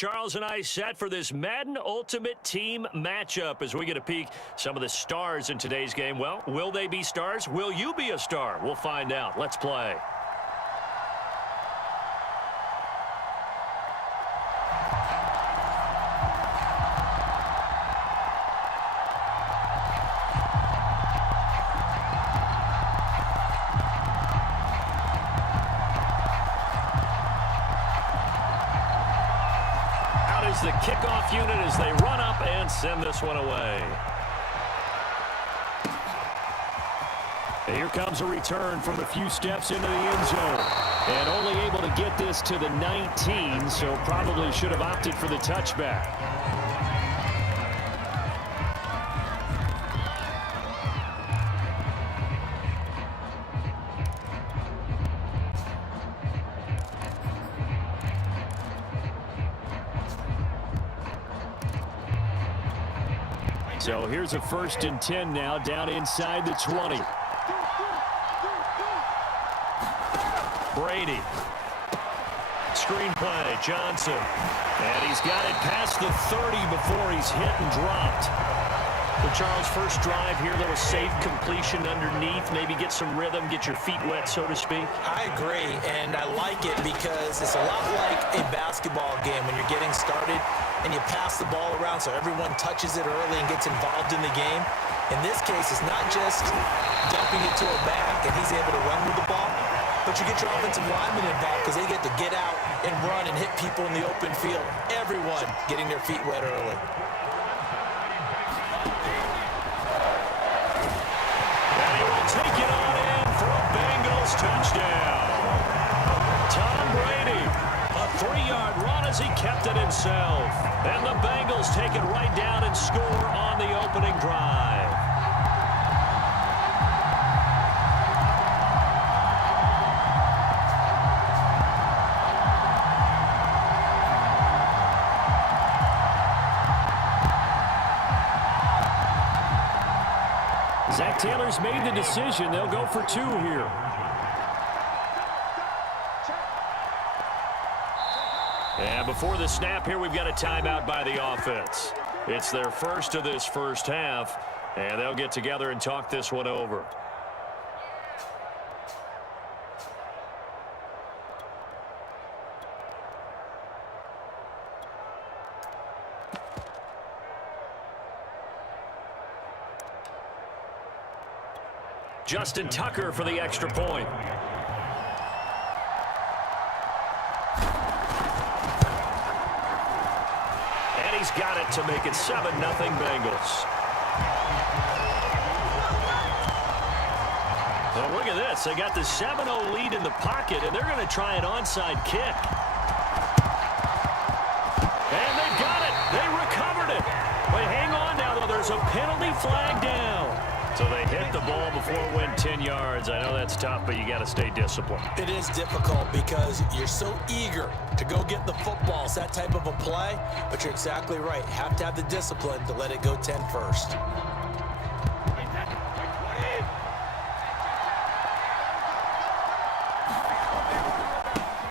Charles and I set for this Madden Ultimate Team matchup as we get a peek some of the stars in today's game. Well, will they be stars? Will you be a star? We'll find out. Let's play. The kickoff unit as they run up and send this one away. And here comes a return from a few steps into the end zone. And only able to get this to the 19, so probably should have opted for the touchback. So here's a 1st and 10 now, down inside the 20. Brady. Screen play, Johnson. And he's got it past the 30 before he's hit and dropped. Well, Charles, first drive here, little safe completion underneath. Maybe get some rhythm, get your feet wet, so to speak. I agree, and I like it because it's a lot like a basketball game when you're getting started and you pass the ball around so everyone touches it early and gets involved in the game. In this case, it's not just dumping it to a back and he's able to run with the ball, but you get your offensive linemen involved because they get to get out and run and hit people in the open field. Everyone getting their feet wet early. And he will take it on in for a Bengals touchdown. Tom Brady, a 3-yard run as he kept it himself. And the Bengals take it right down and score on the opening drive. Zach Taylor's made the decision. They'll go for 2 here. And before the snap here, we've got a timeout by the offense. It's their first of this first half, and they'll get together and talk this one over. Justin Tucker for the extra point. And he's got it to make it 7-0 Bengals. Well, look at this. They got the 7-0 lead in the pocket, and they're going to try an onside kick. And they've got it. They recovered it. But hang on now, though. There's a penalty flag down. So they hit the ball before it went 10 yards. I know that's tough, but you got to stay disciplined. It is difficult because you're so eager to go get the football. It's that type of a play, but you're exactly right. You have to have the discipline to let it go 10 first.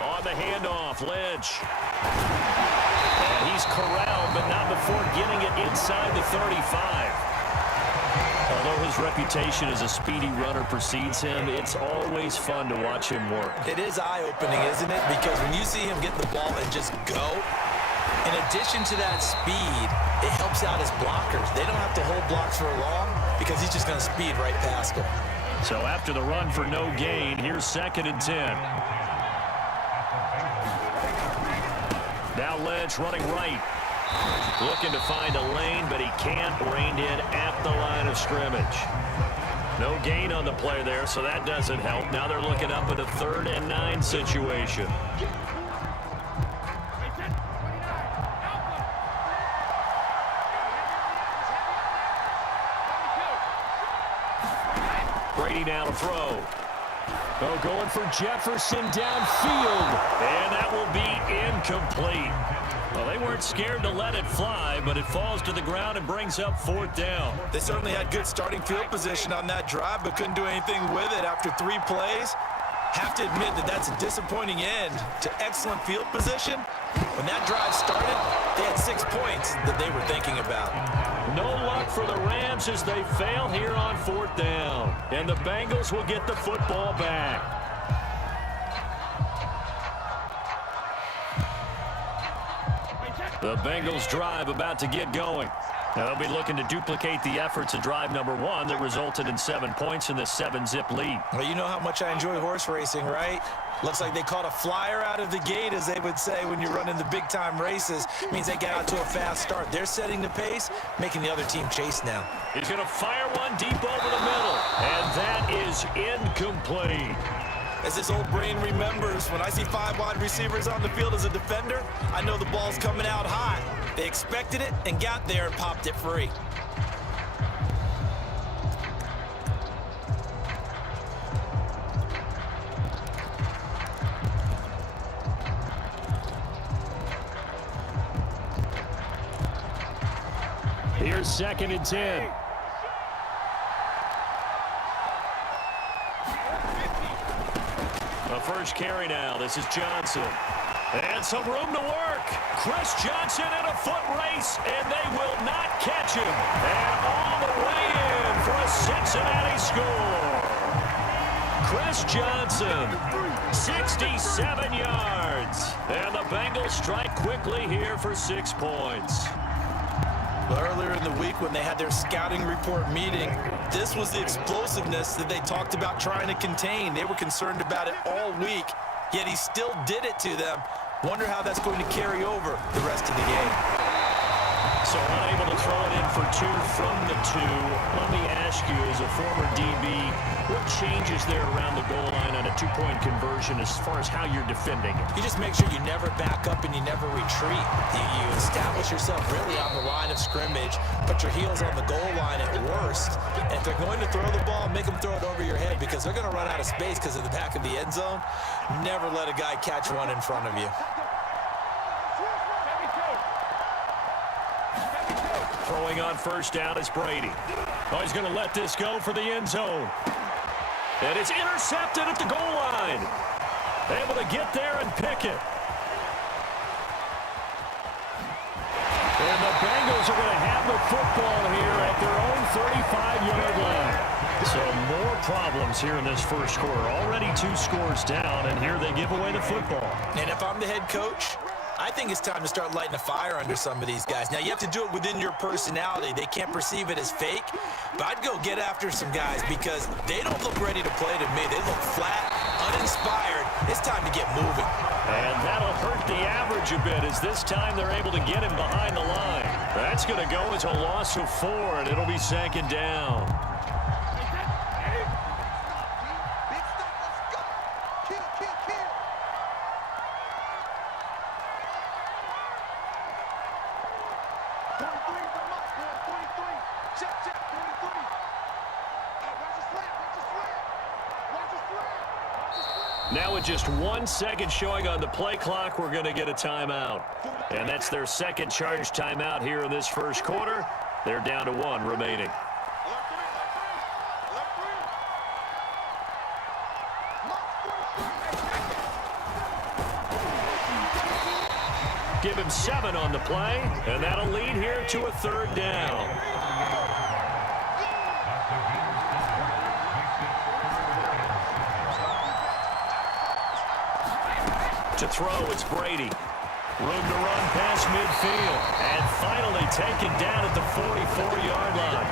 On the handoff, Lynch. And he's corralled, but not before getting it inside the 35. Although his reputation as a speedy runner precedes him, it's always fun to watch him work. It is eye-opening, isn't it? Because when you see him get the ball and just go, in addition to that speed, it helps out his blockers. They don't have to hold blocks for long because he's just going to speed right past them. So after the run for no gain, here's 2nd and 10. Now Lynch running right. Looking to find a lane, but he can't. Reined in at the line of scrimmage. No gain on the play there, so that doesn't help. Now they're looking up at a 3rd and 9 situation. Brady now to throw. Oh, going for Jefferson downfield. And that will be incomplete. Well, they weren't scared to let it fly, but it falls to the ground and brings up 4th down. They certainly had good starting field position on that drive, but couldn't do anything with it after 3 plays. Have to admit that that's a disappointing end to excellent field position, When that drive started, they had 6 points that they were thinking about. No luck for the Rams as they fail here on 4th down. And the Bengals will get the football back. The Bengals drive about to get going. They'll be looking to duplicate the efforts of drive number 1 that resulted in 7 points in the 7-zip lead. Well, you know how much I enjoy horse racing, right? Looks like they caught a flyer out of the gate, as they would say when you're running the big-time races. It means they get out to a fast start. They're setting the pace, making the other team chase now. He's going to fire one deep over the middle, and that is incomplete. As this old brain remembers, when I see 5 wide receivers on the field as a defender, I know the ball's coming out hot. They expected it and got there and popped it free. Here's 2nd and 10. The first carry now. This is Johnson. And some room to work. Chris Johnson in a foot race, and they will not catch him. And all the way in for a Cincinnati score. Chris Johnson, 67 yards. And the Bengals strike quickly here for 6 points. Earlier in the week when they had their scouting report meeting, this was the explosiveness that they talked about trying to contain. They were concerned about it all week, yet he still did it to them. Wonder how that's going to carry over the rest of the game. So unable to throw it in for 2 from the 2. Let me ask you, as a former DB, what changes there around the goal line on a 2-point conversion as far as how you're defending it? You just make sure you never back up and you never retreat. You establish yourself really on the line of scrimmage, put your heels on the goal line at worst. And if they're going to throw the ball, make them throw it over your head because they're going to run out of space because of the back of the end zone. Never let a guy catch one in front of you. Throwing on 1st down is Brady. Oh, he's going to let this go for the end zone. And it's intercepted at the goal line. Able to get there and pick it. And the Bengals are going to have the football here at their own 35-yard line. So more problems here in this first quarter. Already 2 scores down, and here they give away the football. And if I'm the head coach, I think it's time to start lighting a fire under some of these guys. Now, you have to do it within your personality. They can't perceive it as fake, but I'd go get after some guys because they don't look ready to play to me. They look flat, uninspired. It's time to get moving. And that'll hurt the average a bit as this time they're able to get him behind the line. That's going to go as a loss of 4, and it'll be 2nd down. Now with just 1 second showing on the play clock, we're going to get a timeout. And that's their 2nd charge timeout here in this first quarter. They're down to 1 remaining. Give him 7 on the play, and that'll lead here to a 3rd down. To throw, it's Brady. Room to run past midfield. And finally taken down at the 44-yard line.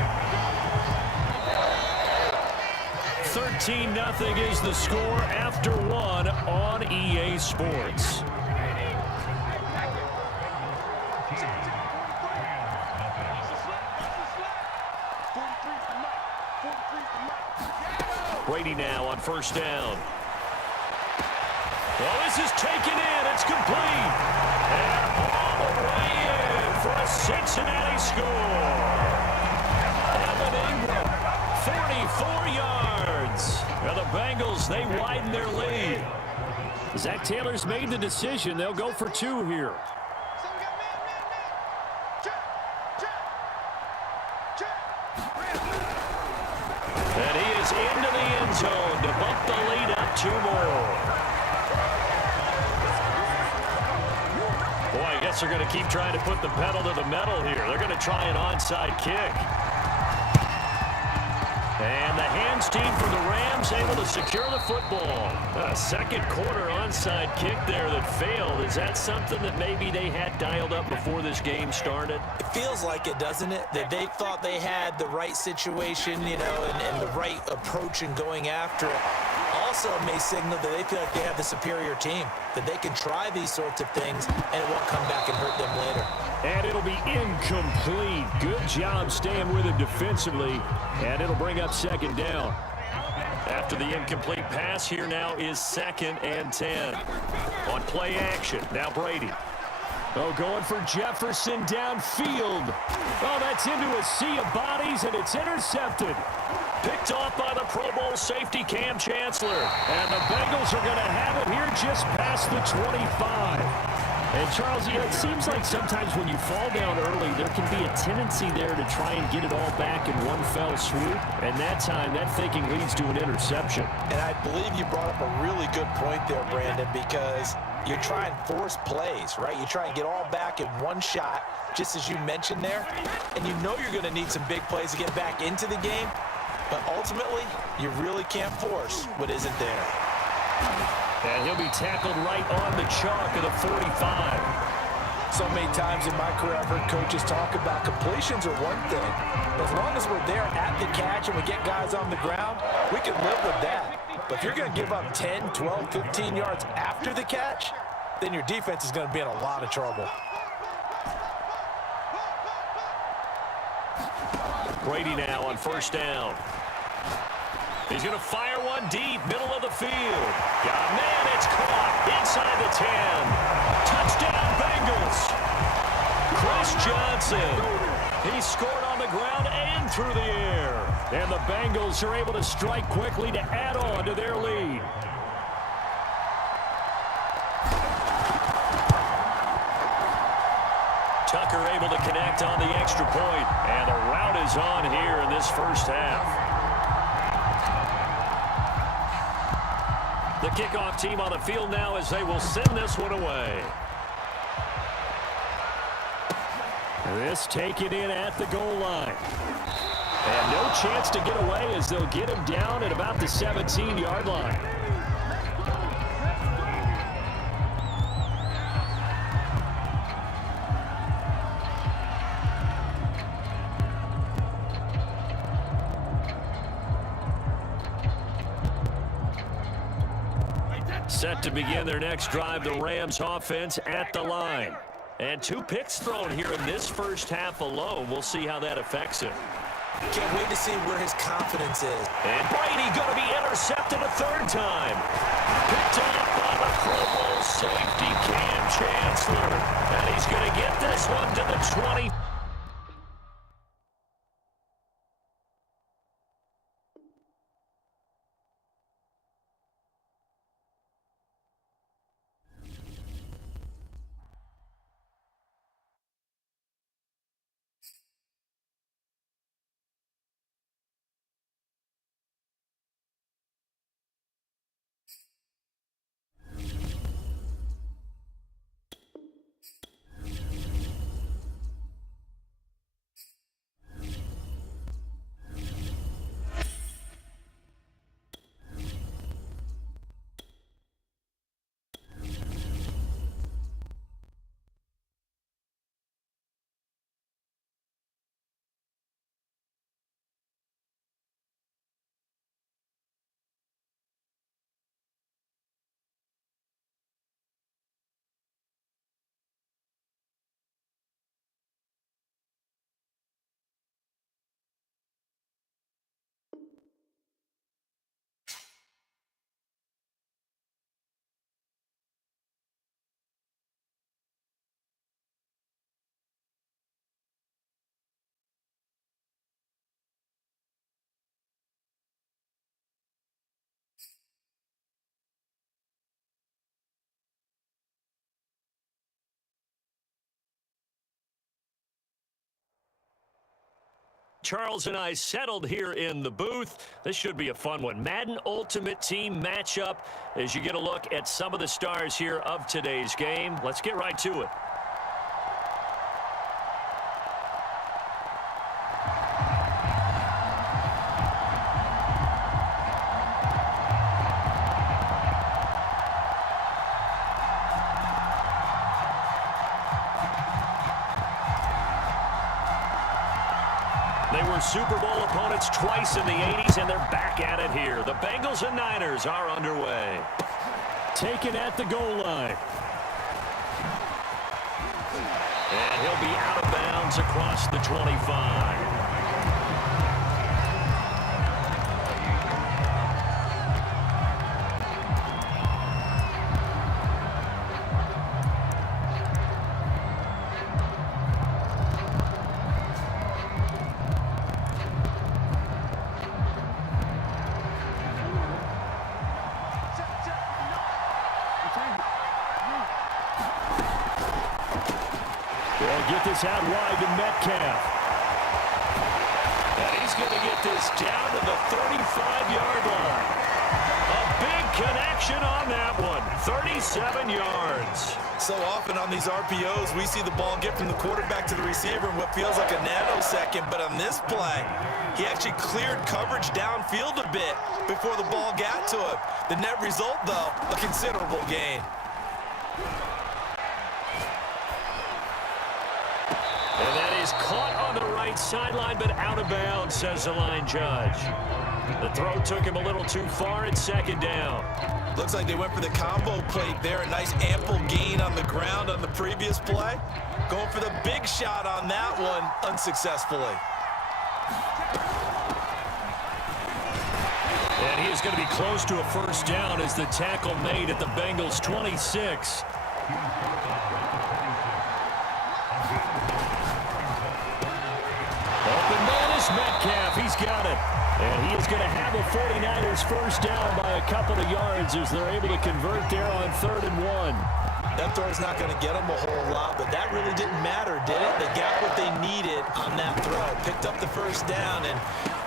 13-0 is the score after 1 on EA Sports. Brady now on 1st down. Well, this is taken in. It's complete. And all the way in for a Cincinnati score. Evan Ingram, 44 yards. Now the Bengals, they widen their lead. Zach Taylor's made the decision. They'll go for 2 here. And he is into the end zone to bump the lead up 2 more. Boy, Guess they're going to keep trying to put the pedal to the metal here. They're going to try an onside kick. And the hands team for the Rams able to secure the football. A second quarter onside kick there that failed. Is that something that maybe they had dialed up before this game started? It feels like it, doesn't it? That they thought they had the right situation, you know, and the right approach in going after it. Also may signal that they feel like they have the superior team, that they can try these sorts of things and it won't come back and hurt them later. And it'll be incomplete. Good job staying with it defensively, and it'll bring up second down. After the incomplete pass, here now is 2nd and 10. On play action, now Brady. Oh, going for Jefferson downfield. Oh, that's into a sea of bodies, and it's intercepted. Picked off by the Pro Bowl safety Cam Chancellor. And the Bengals are going to have it here just past the 25. And, Charles, you know, it seems like sometimes when you fall down early, there can be a tendency there to try and get it all back in one fell swoop. And that time, that thinking leads to an interception. And I believe you brought up a really good point there, Brandon, because you're trying to force plays, right? You try and get all back in one shot, just as you mentioned there. And you know you're going to need some big plays to get back into the game. But ultimately, you really can't force what isn't there. And he'll be tackled right on the chalk of the 45. So many times in my career, I've heard coaches talk about completions are one thing. As long as we're there at the catch and we get guys on the ground, we can live with that. But if you're going to give up 10, 12, 15 yards after the catch, then your defense is going to be in a lot of trouble. Brady now on 1st down. He's going to fire one deep, middle of the field. Got a man, it's caught inside the 10. Touchdown, Bengals. Chris Johnson. He scored on the ground and through the air. And the Bengals are able to strike quickly to add on to their lead. Tucker able to connect on the extra point. And the route is on here in this first half. The kickoff team on the field now as they will send this one away. This taken in at the goal line. And no chance to get away as they'll get him down at about the 17-yard line. Set to begin their next drive, the Rams offense at the line. And 2 picks thrown here in this first half alone. We'll see how that affects him. Can't wait to see where his confidence is. And Brady going to be intercepted a 3rd time. Picked off by the Pro Bowl safety Cam Chancellor. And he's going to get this one to the 20. Charles and I settled here in the booth. This should be a fun one. Madden Ultimate Team matchup as you get a look at some of the stars here of today's game. Let's get right to it. They were Super Bowl opponents twice in the 80s, and they're back at it here. The Bengals and Niners are underway. Taken at the goal line. And he'll be out of bounds across the 25. They'll get this out wide to Metcalf. And he's going to get this down to the 35-yard line. A big connection on that one. 37 yards. So often on these RPOs, we see the ball get from the quarterback to the receiver in what feels like a nanosecond. But on this play, he actually cleared coverage downfield a bit before the ball got to him. The net result, though, a considerable gain. And that is caught on the right sideline, but out of bounds, says the line judge. The throw took him a little too far at second down. Looks like they went for the combo plate there. A nice ample gain on the ground on the previous play. Going for the big shot on that one unsuccessfully. And he is going to be close to a first down as the tackle made at the Bengals' 26. Open man is Metcalf. He's got it. And he is going to have a 49ers first down by a couple of yards as they're able to convert there on 3rd and 1. That throw is not going to get them a whole lot, but that really didn't matter, did it? They got what they needed on that throw. Picked up the first down, and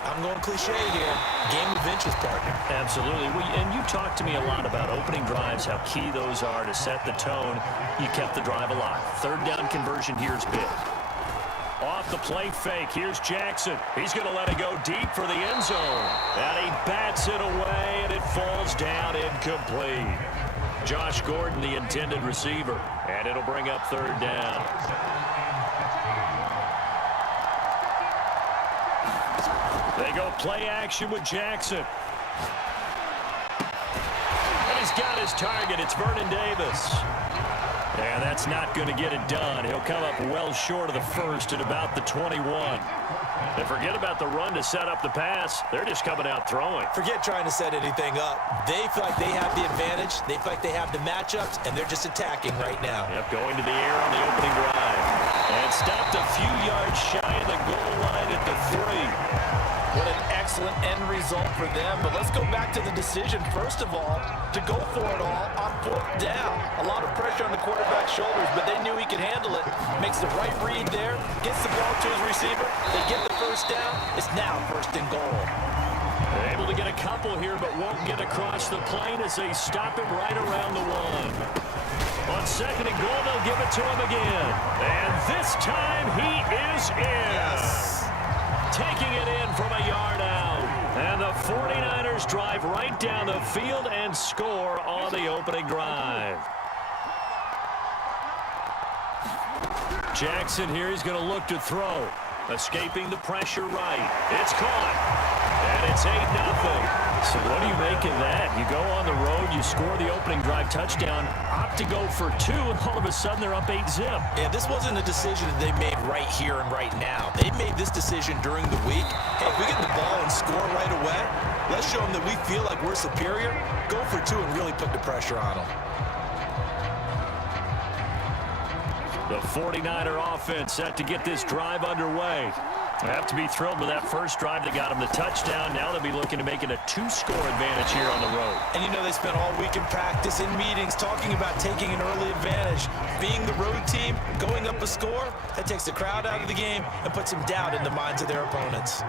I'm going cliche here. Game of inches, partner. Absolutely. And you talked to me a lot about opening drives, how key those are to set the tone. You kept the drive alive. 3rd down conversion here is big. Off the play fake, here's Jackson. He's going to let it go deep for the end zone. And he bats it away, and it falls down incomplete. Josh Gordon, the intended receiver. And it'll bring up 3rd down. They go play action with Jackson. And he's got his target. It's Vernon Davis. And that's not going to get it done. He'll come up well short of the first at about the 21. And forget about the run to set up the pass. They're just coming out throwing. Forget trying to set anything up. They feel like they have the advantage. They feel like they have the matchups, and they're just attacking right now. Yep, going to the air on the opening drive. And stopped a few yards shy of the goal line at the 3. What an excellent end result for them. But let's go back to the decision, first of all, to go for it all on 4th down. A lot of pressure on the quarterback's shoulders, but they knew he could handle it. Makes the right read there, gets the ball to his receiver. They get the first down. It's now 1st and goal. They're able to get a couple here, but won't get across the plane as they stop him right around the 1. On 2nd and goal, they'll give it to him again. And this time he is in. Yes. Taking it in from a yard out. And the 49ers drive right down the field and score on the opening drive. Jackson here, he's going to look to throw. Escaping the pressure right. It's caught. And it's 8-0. So what do you make of that? You go on the road, you score the opening drive touchdown, opt to go for 2, and all of a sudden they're up 8-zip. Yeah, this wasn't a decision that they made right here and right now. They made this decision during the week. Hey, if we get the ball and score right away, let's show them that we feel like we're superior. Go for 2 and really put the pressure on them. The 49er offense set to get this drive underway. They have to be thrilled with that first drive that got them the touchdown. Now they'll be looking to make it a 2-score advantage here on the road. And you know they spent all week in practice, in meetings, talking about taking an early advantage. Being the road team, going up a score, that takes the crowd out of the game and puts some doubt in the minds of their opponents.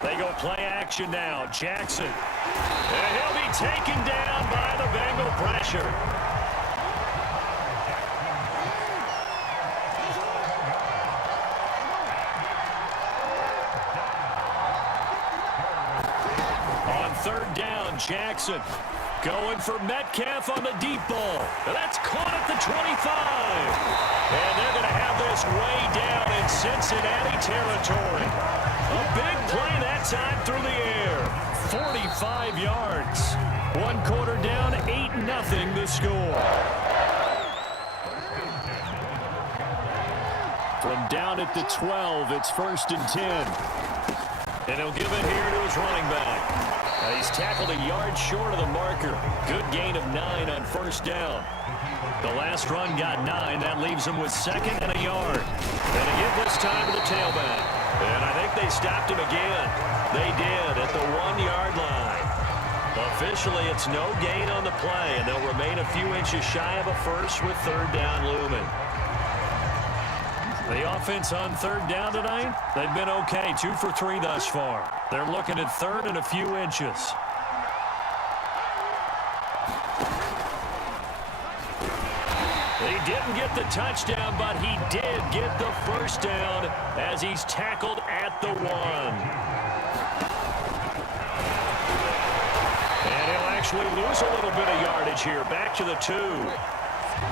They go play action now. Jackson. And he'll be taken down by the Bengal pressure. On 3rd down, Jackson Going for Metcalf on the deep ball. That's caught at the 25. And they're going to have this way down in Cincinnati territory. A big play that time through the air. 45 yards. 1 quarter down, 8-0 the score. From down at the 12, it's 1st and 10. And he'll give it here to his running back. He's tackled a yard short of the marker. Good gain of 9 on 1st down. The last run got 9. That leaves him with 2nd and a yard. And again this time to the tailback. And I think they stopped him again. They did at the 1-yard line. Officially, it's no gain on the play, and they'll remain a few inches shy of a first with 3rd down looming. The offense on 3rd down tonight, they've been okay. 2 for 3 thus far. They're looking at 3rd and a few inches. He didn't get the touchdown, but he did get the 1st down as he's tackled at the 1. And he'll actually lose a little bit of yardage here. Back to the 2.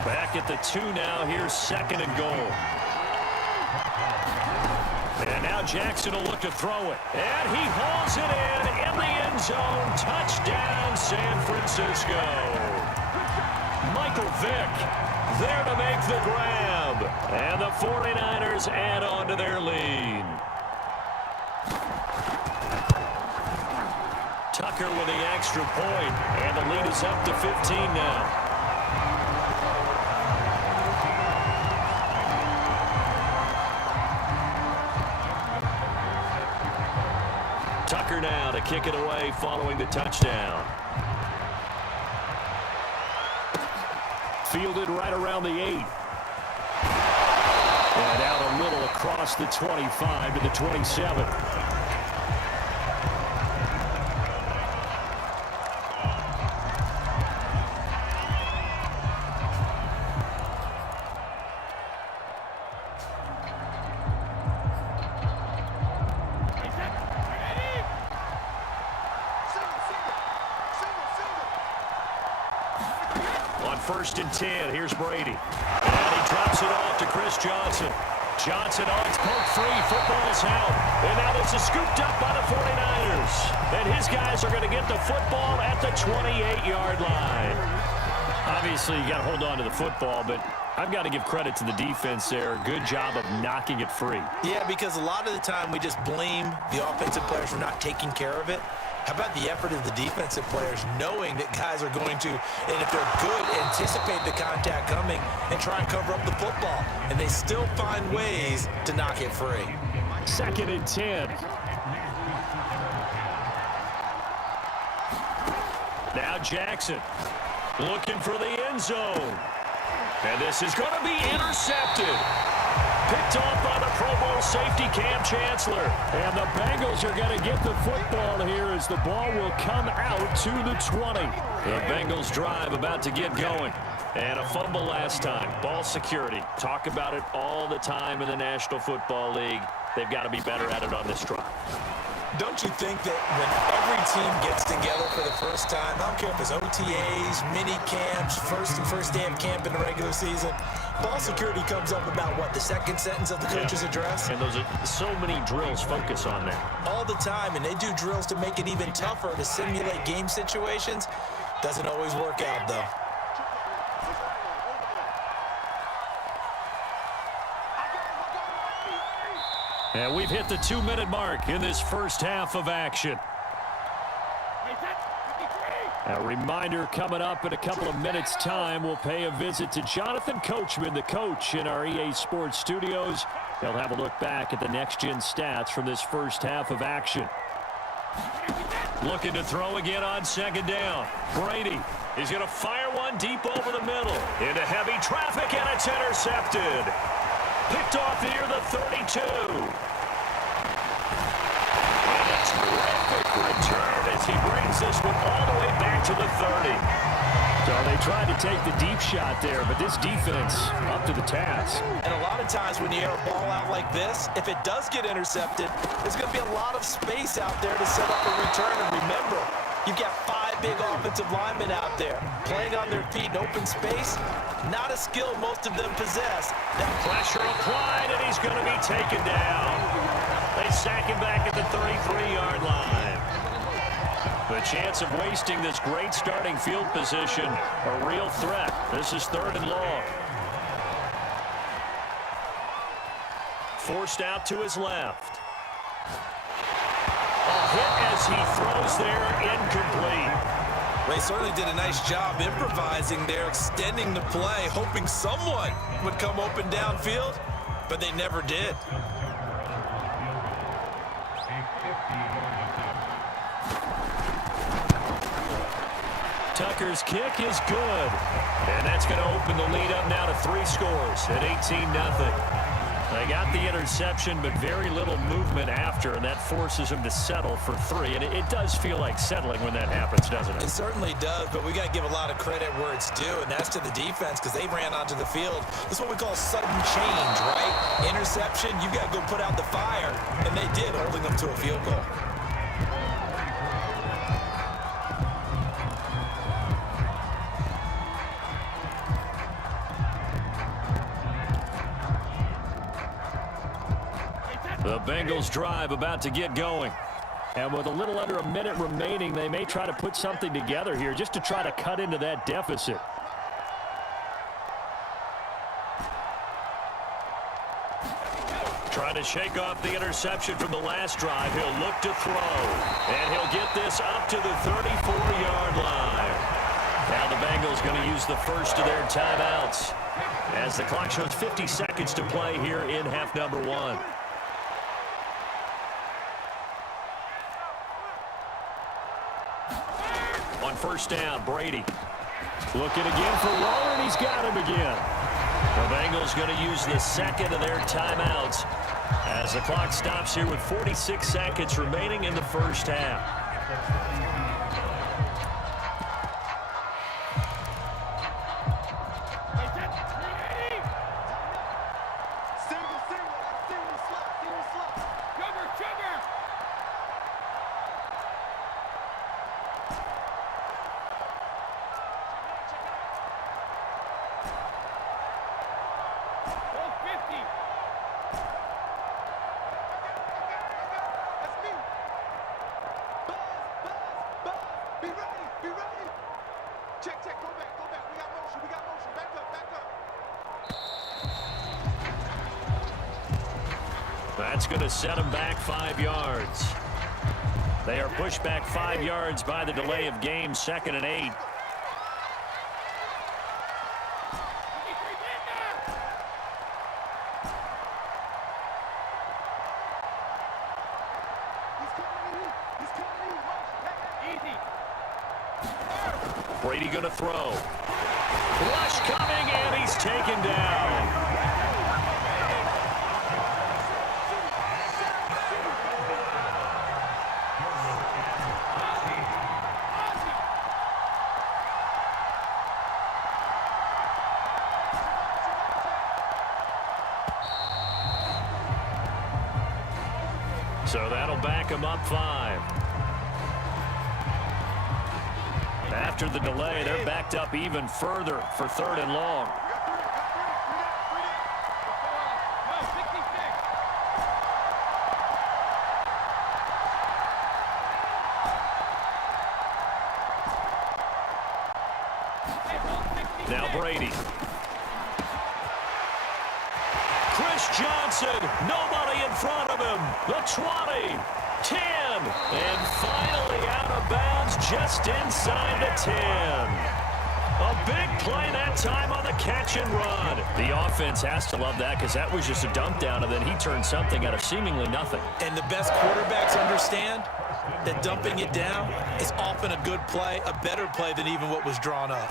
Back at the 2 now. Here's 2nd and goal. And now Jackson will look to throw it. And he hauls it in the end zone. Touchdown, San Francisco. Michael Vick there to make the grab. And the 49ers add on to their lead. Tucker with the extra point. And the lead is up to 15 now. Tucker now to kick it away following the touchdown. Fielded right around the 8. And out a little across the 25 to the 27. On 1st and 10, here's Brady. And he drops it off to Chris Johnson. Johnson on its poke free. Football's out. And now this is scooped up by the 49ers. And his guys are going to get the football at the 28-yard line. Obviously, you got to hold on to the football, but I've got to give credit to the defense there. Good job of knocking it free. Yeah, because a lot of the time we just blame the offensive players for not taking care of it. How about the effort of the defensive players knowing that guys are going to, and if they're good, anticipate the contact coming and try and cover up the football. And they still find ways to knock it free. 2nd and 10. Now Jackson looking for the end zone. And this is going to be intercepted. Picked off by the Pro Bowl safety Cam Chancellor. And the Bengals are going to get the football here as the ball will come out to the 20. The Bengals drive about to get going. And a fumble last time. Ball security. Talk about it all the time in the National Football League. They've got to be better at it on this drive. Don't you think that when every team gets together for the first time, I don't care if it's OTAs, mini camps, first day of camp in the regular season, ball security comes up about, what, the 2nd sentence of the coach's address? And those are so many drills focus on that. All the time, and they do drills to make it even tougher to simulate game situations. Doesn't always work out, though. And we've hit the 2-minute mark in this first half of action. A reminder coming up in a couple of minutes' time, we'll pay a visit to Jonathan Coachman, the coach in our EA Sports studios. He'll have a look back at the next-gen stats from this first half of action. Looking to throw again on 2nd down. Brady is going to fire one deep over the middle. Into heavy traffic, and it's intercepted. Picked off near the 32. And a terrific return as he brings this one all the way back to the 30. So they tried to take the deep shot there, but this defense up to the task. And a lot of times when you air a ball out like this, if it does get intercepted, there's going to be a lot of space out there to set up a return. And remember, you've got 5 big offensive linemen out there. Playing on their feet in open space, not a skill most of them possess. Pressure applied, and he's going to be taken down. They sack him back at the 33-yard line. The chance of wasting this great starting field position, a real threat. This is 3rd and long. Forced out to his left. A hit as he throws there, incomplete. They certainly did a nice job improvising there, extending the play, hoping someone would come open downfield, but they never did. Tucker's kick is good. And that's going to open the lead up now to 3 scores at 18-0. They got the interception, but very little movement after, and that forces them to settle for 3. And it does feel like settling when that happens, doesn't it? It certainly does, but we got to give a lot of credit where it's due, and that's to the defense because they ran onto the field. This is what we call sudden change, right? Interception, you got to go put out the fire, and they did, holding them to a field goal. The Bengals drive about to get going. And with a little under a minute remaining, they may try to put something together here just to try to cut into that deficit. Trying to shake off the interception from the last drive. He'll look to throw. And he'll get this up to the 34-yard line. Now the Bengals going to use the first of their timeouts as the clock shows 50 seconds to play here in half number 1. On first down, Brady. Looking again for Waller, and he's got him again. The Bengals going to use the second of their timeouts as the clock stops here with 46 seconds remaining in the first half. That's going to set them back 5 yards. They are pushed back 5 yards by the delay of game, 2nd and 8. Brady going to throw. Rush coming, and he's taken down. So that'll back him up 5. After the delay, they're backed up even further for 3rd and long. Now Brady. Chris Johnson, nobody in front of him. The 20, 10, and finally out of bounds just inside the 10. A big play that time on the catch and run. The offense has to love that because that was just a dump down, and then he turned something out of seemingly nothing. And the best quarterbacks understand that dumping it down is often a good play, a better play than even what was drawn up.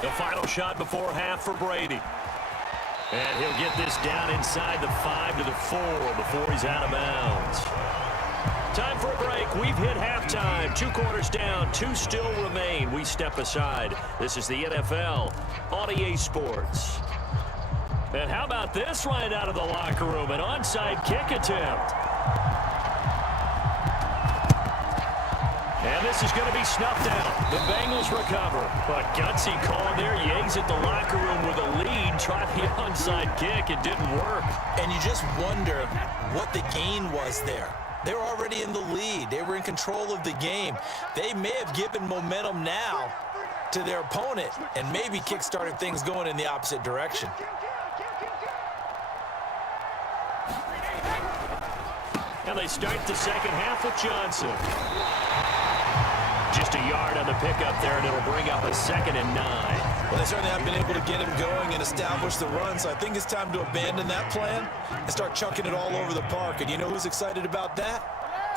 The final shot before half for Brady. And he'll get this down inside the 5 to the 4 before he's out of bounds. Time for a break. We've hit halftime. 2 quarters down, 2 still remain. We step aside. This is the NFL on EA Sports. And how about this right out of the locker room? An onside kick attempt. And this is going to be snuffed out. The Bengals recover. But gutsy call there. He exit the locker room with a lead. Tried the onside kick. It didn't work. And you just wonder what the gain was there. They were already in the lead. They were in control of the game. They may have given momentum now to their opponent and maybe kick-started things going in the opposite direction. And they start the second half with Johnson. Just a yard on the pickup there, and it'll bring up a 2nd and 9. Well, they certainly have been able to get him going and establish the run, so I think it's time to abandon that plan and start chucking it all over the park. And you know who's excited about that?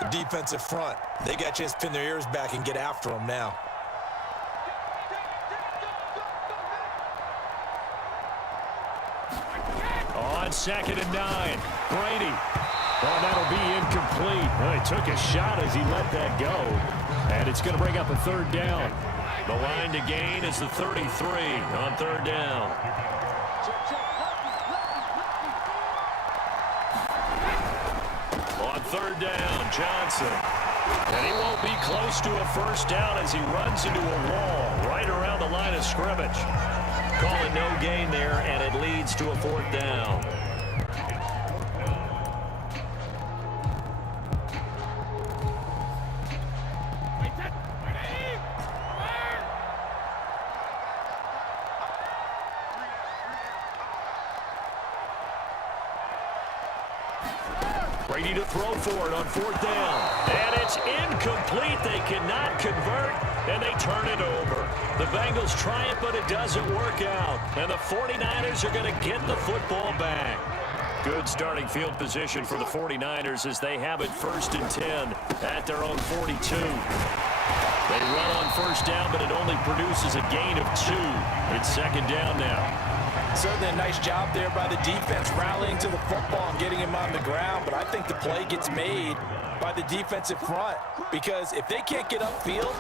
The defensive front. They got a chance to pin their ears back and get after him now. On 2nd and 9, Brady. Oh, that'll be incomplete. Well, he took a shot as he let that go. And it's going to bring up a 3rd down. The line to gain is the 33 on 3rd down. On 3rd down, Johnson. And he won't be close to a 1st down as he runs into a wall right around the line of scrimmage. Calling no gain there, and it leads to a 4th down. Brady to throw for it on 4th down. And it's incomplete. They cannot convert, and they turn it over. The Bengals try it, but it doesn't work out. And the 49ers are going to get the football back. Good starting field position for the 49ers as they have it 1st and 10 at their own 42. They run on 1st down, but it only produces a gain of 2. It's 2nd down now. Certainly a nice job there by the defense rallying to the football and getting him on the ground, but I think the play gets made by the defensive front because if they can't get upfield,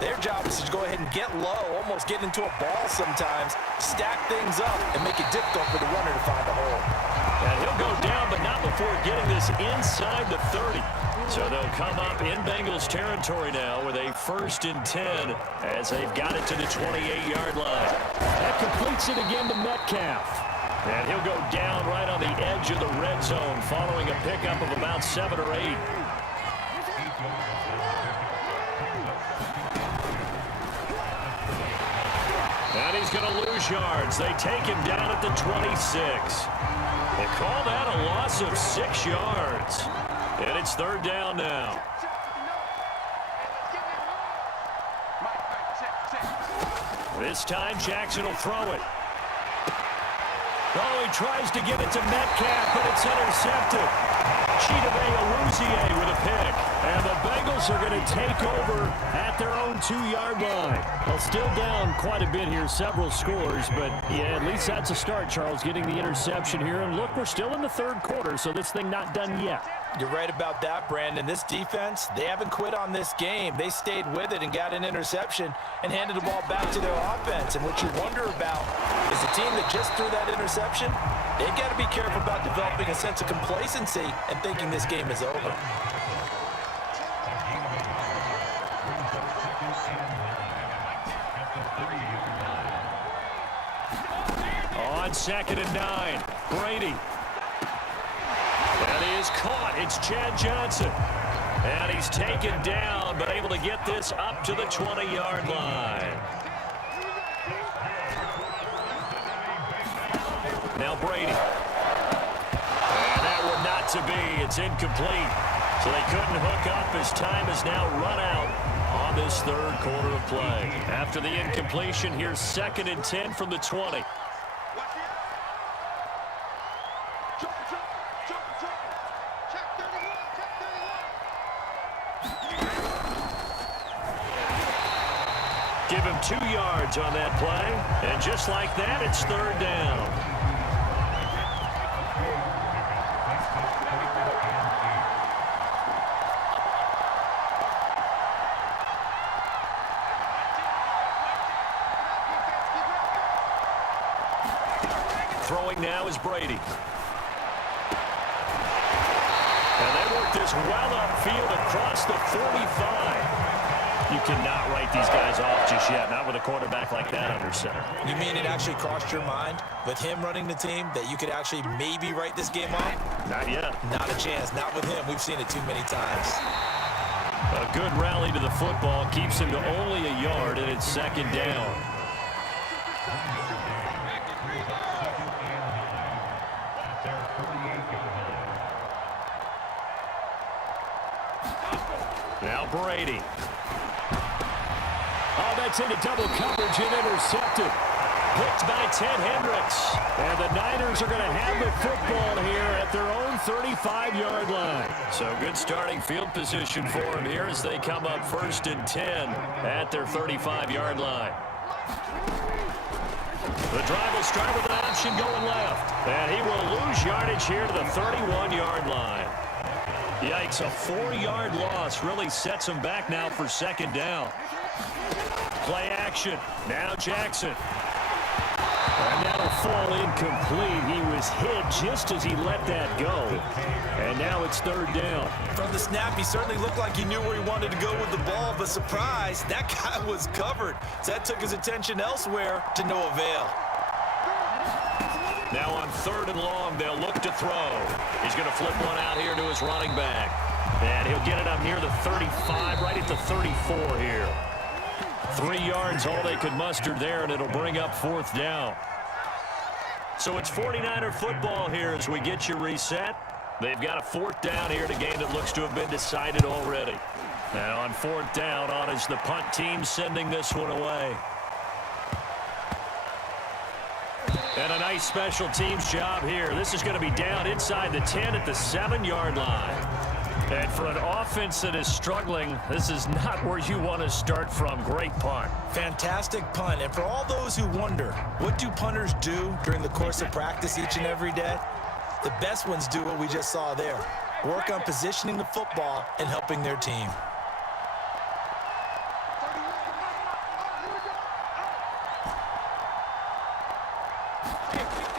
their job is to go ahead and get low, almost get into a ball sometimes, stack things up, and make it difficult for the runner to find a hole. And he'll go down, but not before getting this inside the 30. So they'll come up in Bengals territory now with a 1st and 10 as they've got it to the 28-yard line. That completes it again to Metcalf. And he'll go down right on the edge of the red zone following a pickup of about 7 or 8. And he's going to lose yards. They take him down at the 26. They call that a loss of 6 yards. And it's 3rd down now. This time Jackson will throw it. Oh, he tries to get it to Metcalf, but it's intercepted. Chidobe with a pick. And the Bengals are going to take over at their own 2-yard line. Well, still down quite a bit here, several scores, but yeah, at least that's a start, Charles, getting the interception here. And look, we're still in the 3rd quarter, so this thing not done yet. You're right about that, Brandon. This defense, they haven't quit on this game. They stayed with it and got an interception and handed the ball back to their offense. And what you wonder about is the team that just threw that interception, they've got to be careful about developing a sense of complacency and thinking this game is over. On 2nd and 9, Brady. And he is caught. It's Chad Johnson. And he's taken down, but able to get this up to the 20-yard line. Now Brady. And that one not to be. It's incomplete. So they couldn't hook up. His time is now run out on this 3rd quarter of play. After the incompletion, here's 2nd and 10 from the 20. Give him 2 yards on that play. And just like that, it's 3rd down. Throwing now is Brady. And they work this well upfield across the 45. You cannot write these guys off just yet, not with a quarterback like that under center. You mean it actually crossed your mind with him running the team that you could actually maybe write this game off? Not yet. Not a chance. Not with him. We've seen it too many times. A good rally to the football keeps him to only a yard, and it's second down. Now Brady. Oh, that's into double coverage and intercepted. Picked by Ted Hendricks. And the Niners are going to have the football here at their own 35-yard line. So good starting field position for them here as they come up 1st and 10 at their 35-yard line. The drive will start with an option going left. And he will lose yardage here to the 31-yard line. Yikes, a 4-yard loss really sets him back now for second down. Play action. Now Jackson. And that'll fall incomplete. He was hit just as he let that go. And now it's third down. From the snap, he certainly looked like he knew where he wanted to go with the ball, but surprise, that guy was covered. So that took his attention elsewhere to no avail. Now on 3rd and long, they'll look to throw. He's going to flip one out here to his running back. And he'll get it up near the 35, right at the 34 here. 3 yards, all they could muster there, and it'll bring up 4th down. So it's 49er football here as we get you reset. They've got a 4th down here in a game that looks to have been decided already. Now on 4th down, on is the punt team sending this one away. And a nice special teams job here. This is going to be down inside the 10 at the 7-yard line. And for an offense that is struggling, this is not where you want to start from. Great punt. Fantastic punt. And for all those who wonder, what do punters do during the course of practice each and every day? The best ones do what we just saw there. Work on positioning the football and helping their team.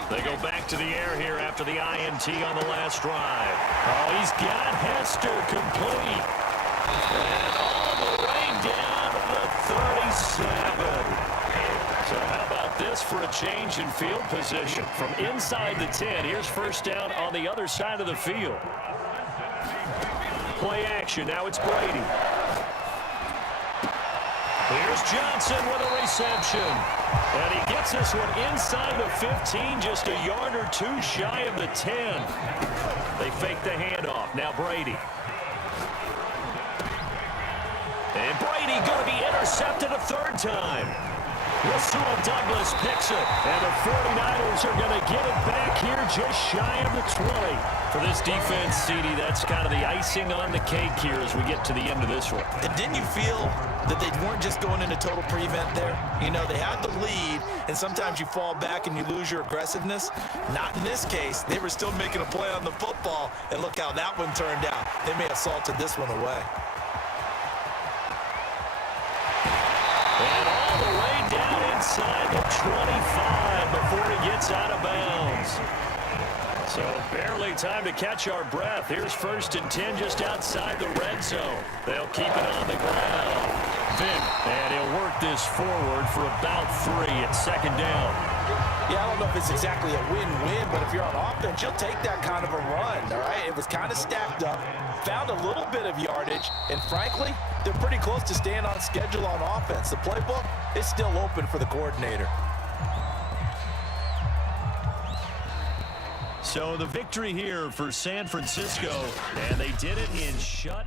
They go back to the air here after the INT on the last drive. Oh, he's got Hester complete. And all the way down to the 37. So how about this for a change in field position? From inside the 10, here's 1st down on the other side of the field. Play action, now it's Brady. Here's Johnson with a reception. And he gets this one inside the 15, just a yard or 2 shy of the 10. They fake the handoff. Now Brady. And Brady going to be intercepted a 3rd time. Rasul Douglas picks it. And the 49ers are going to get it back here just shy of the 20. For this defense, CD, that's kind of the icing on the cake here as we get to the end of this one. And didn't you feel that they weren't just going into total prevent there? You know, they had the lead, and sometimes you fall back and you lose your aggressiveness. Not in this case. They were still making a play on the football, and look how that one turned out. They may have salted this one away. And all the way down inside the 25 before he gets out of bounds. So barely time to catch our breath. Here's 1st and 10 just outside the red zone. They'll keep it on the ground. Vick, and he'll work this forward for about 3 at 2nd down. Yeah, I don't know if it's exactly a win-win, but if you're on offense, you'll take that kind of a run, all right? It was kind of stacked up, found a little bit of yardage, and frankly, they're pretty close to staying on schedule on offense. The playbook is still open for the coordinator. So the victory here for San Francisco, and they did it in shutout.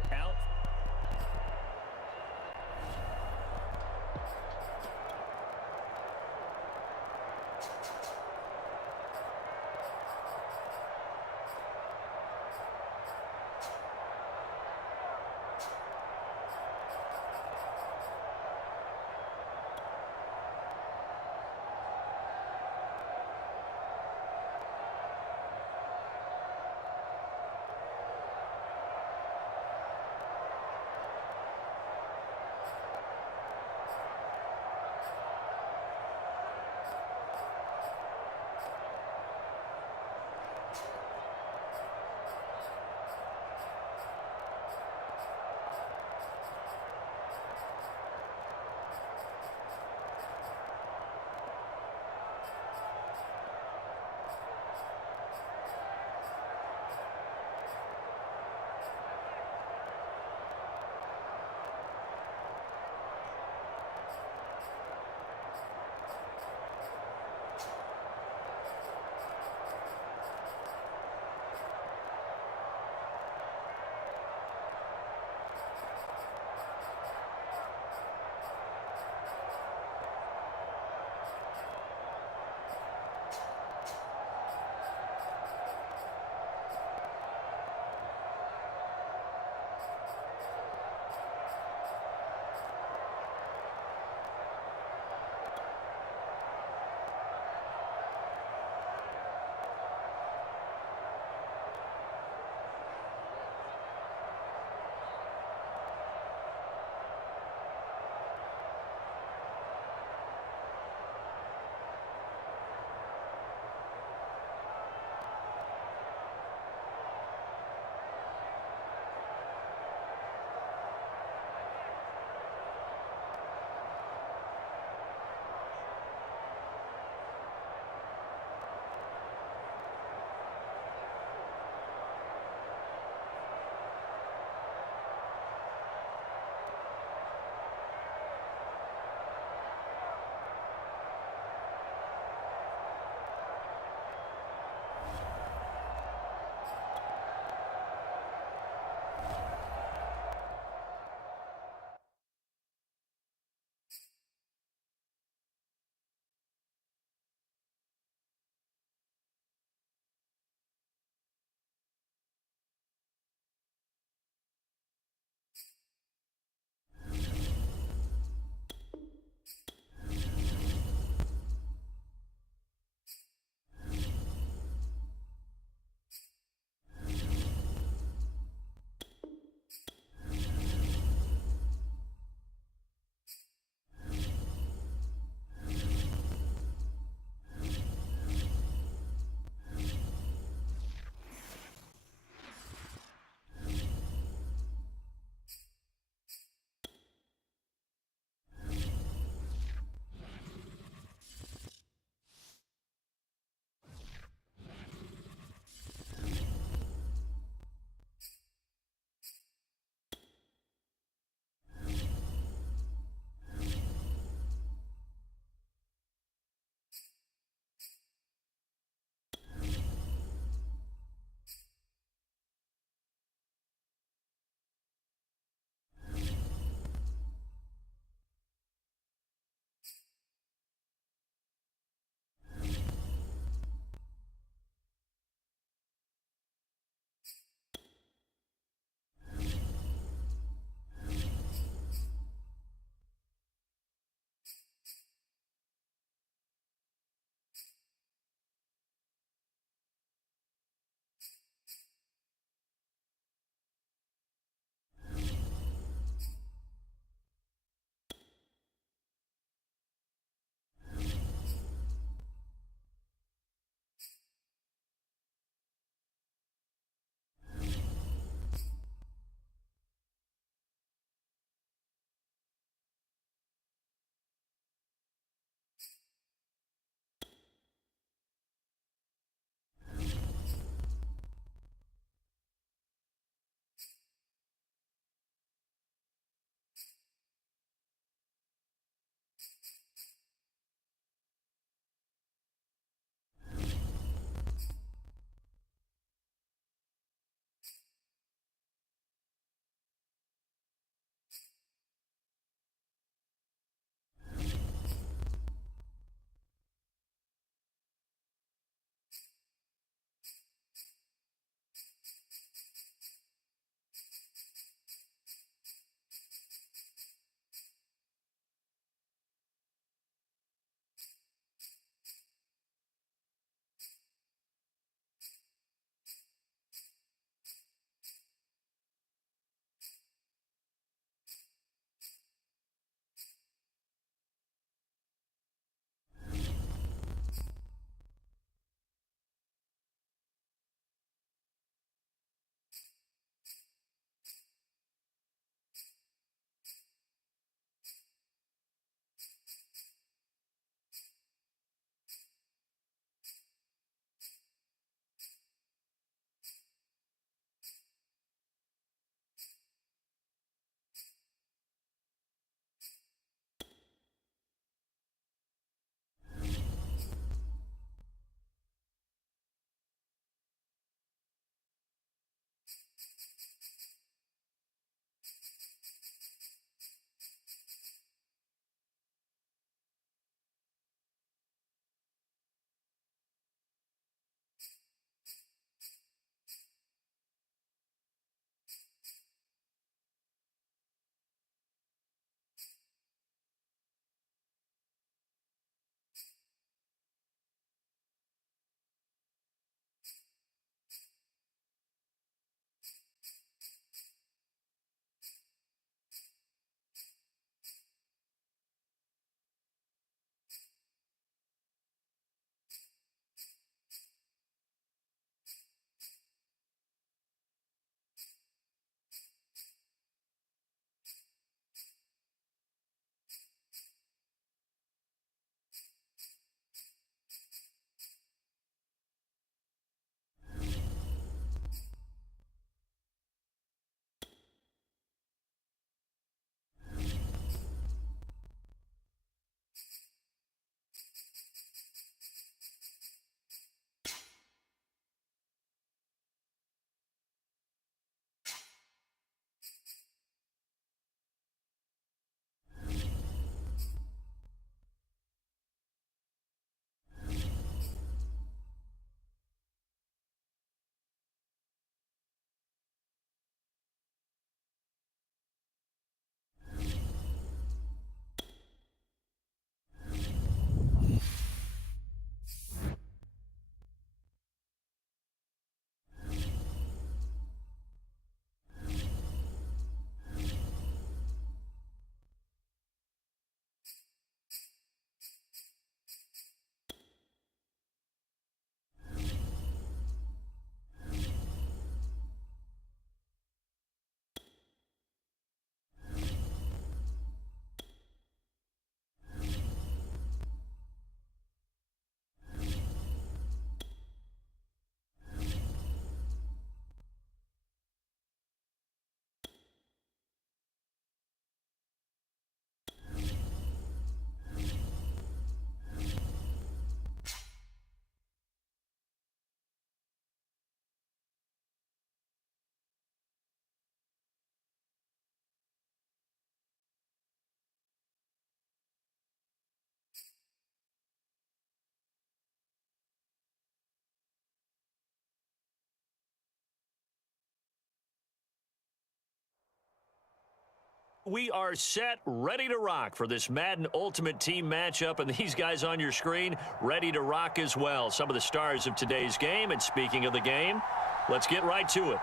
we are set, ready to rock for this Madden Ultimate Team matchup, and these guys on your screen ready to rock as well. Some of the stars of today's game, and speaking of the game, let's get right to it.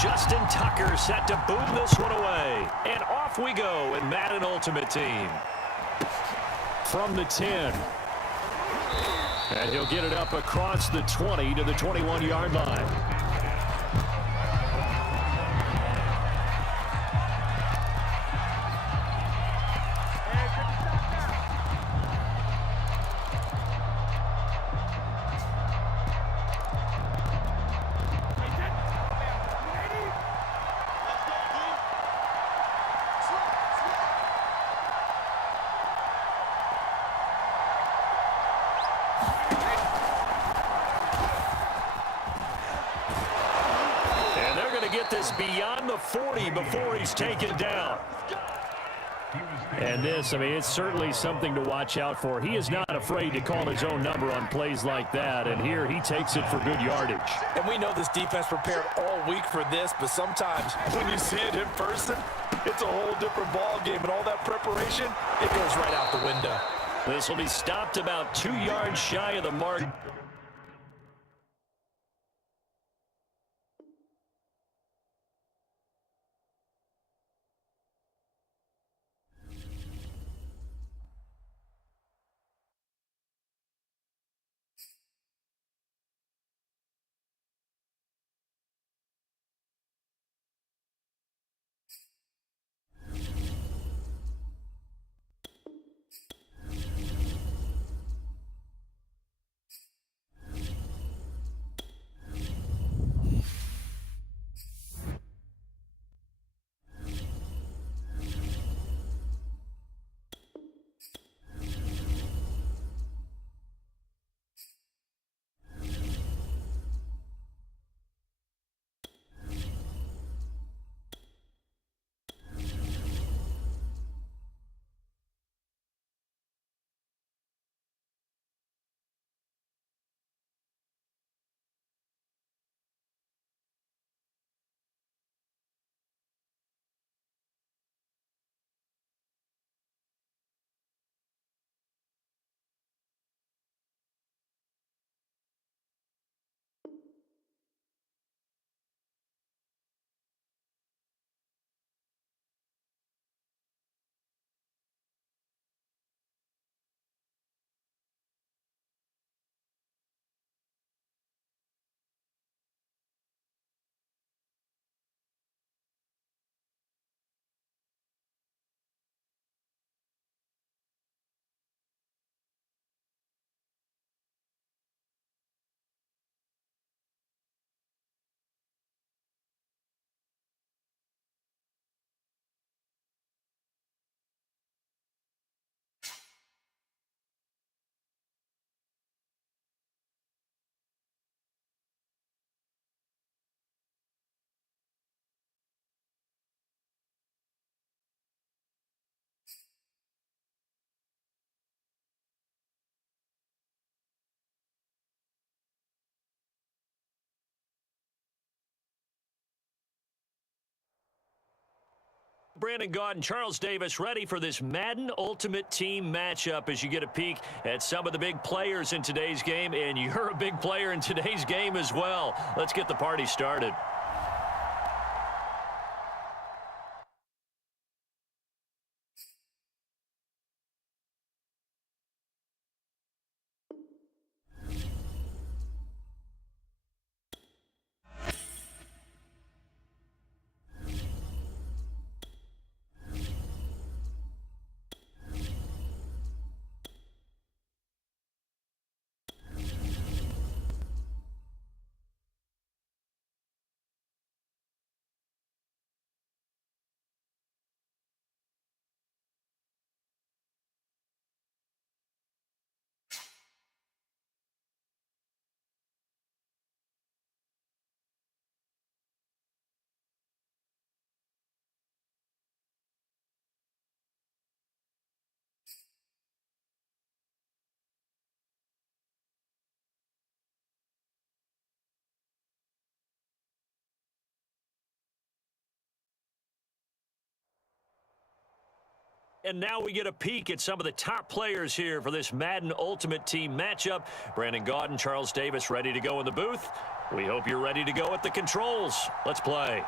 Justin Tucker set to boom this one away. And off we go in Madden Ultimate Team. From the 10. And he'll get it up across the 20 to the 21-yard line. Get this beyond the 40 before he's taken down. And this, I mean, it's certainly something to watch out for. He is not afraid to call his own number on plays like that, and here he takes it for good yardage. And we know this defense prepared all week for this, but sometimes when you see it in person, it's a whole different ball game, and all that preparation, it goes right out the window. This will be stopped about 2 yards shy of the mark. Brandon Gaud and Charles Davis ready for this Madden Ultimate Team matchup as you get a peek at some of the big players in today's game, and you're a big player in today's game as well. Let's get the party started. And now we get a peek at some of the top players here for this Madden Ultimate Team matchup. Brandon Gaudin, Charles Davis ready to go in the booth. We hope you're ready to go at the controls. Let's play.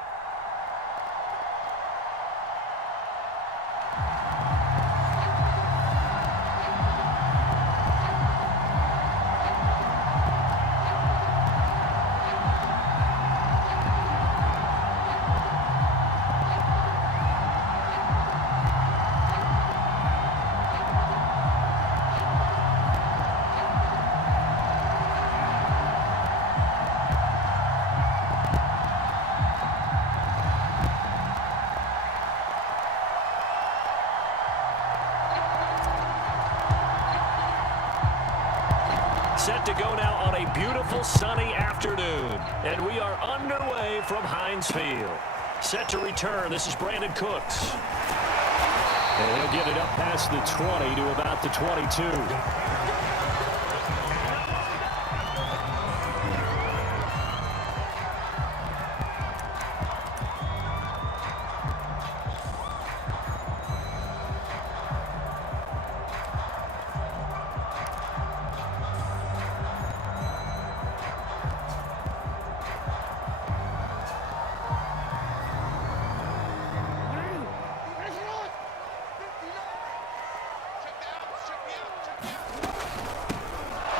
Set to go now on a beautiful sunny afternoon. And we are underway from Heinz Field. Set to return, this is Brandon Cooks. And he'll get it up past the 20 to about the 22.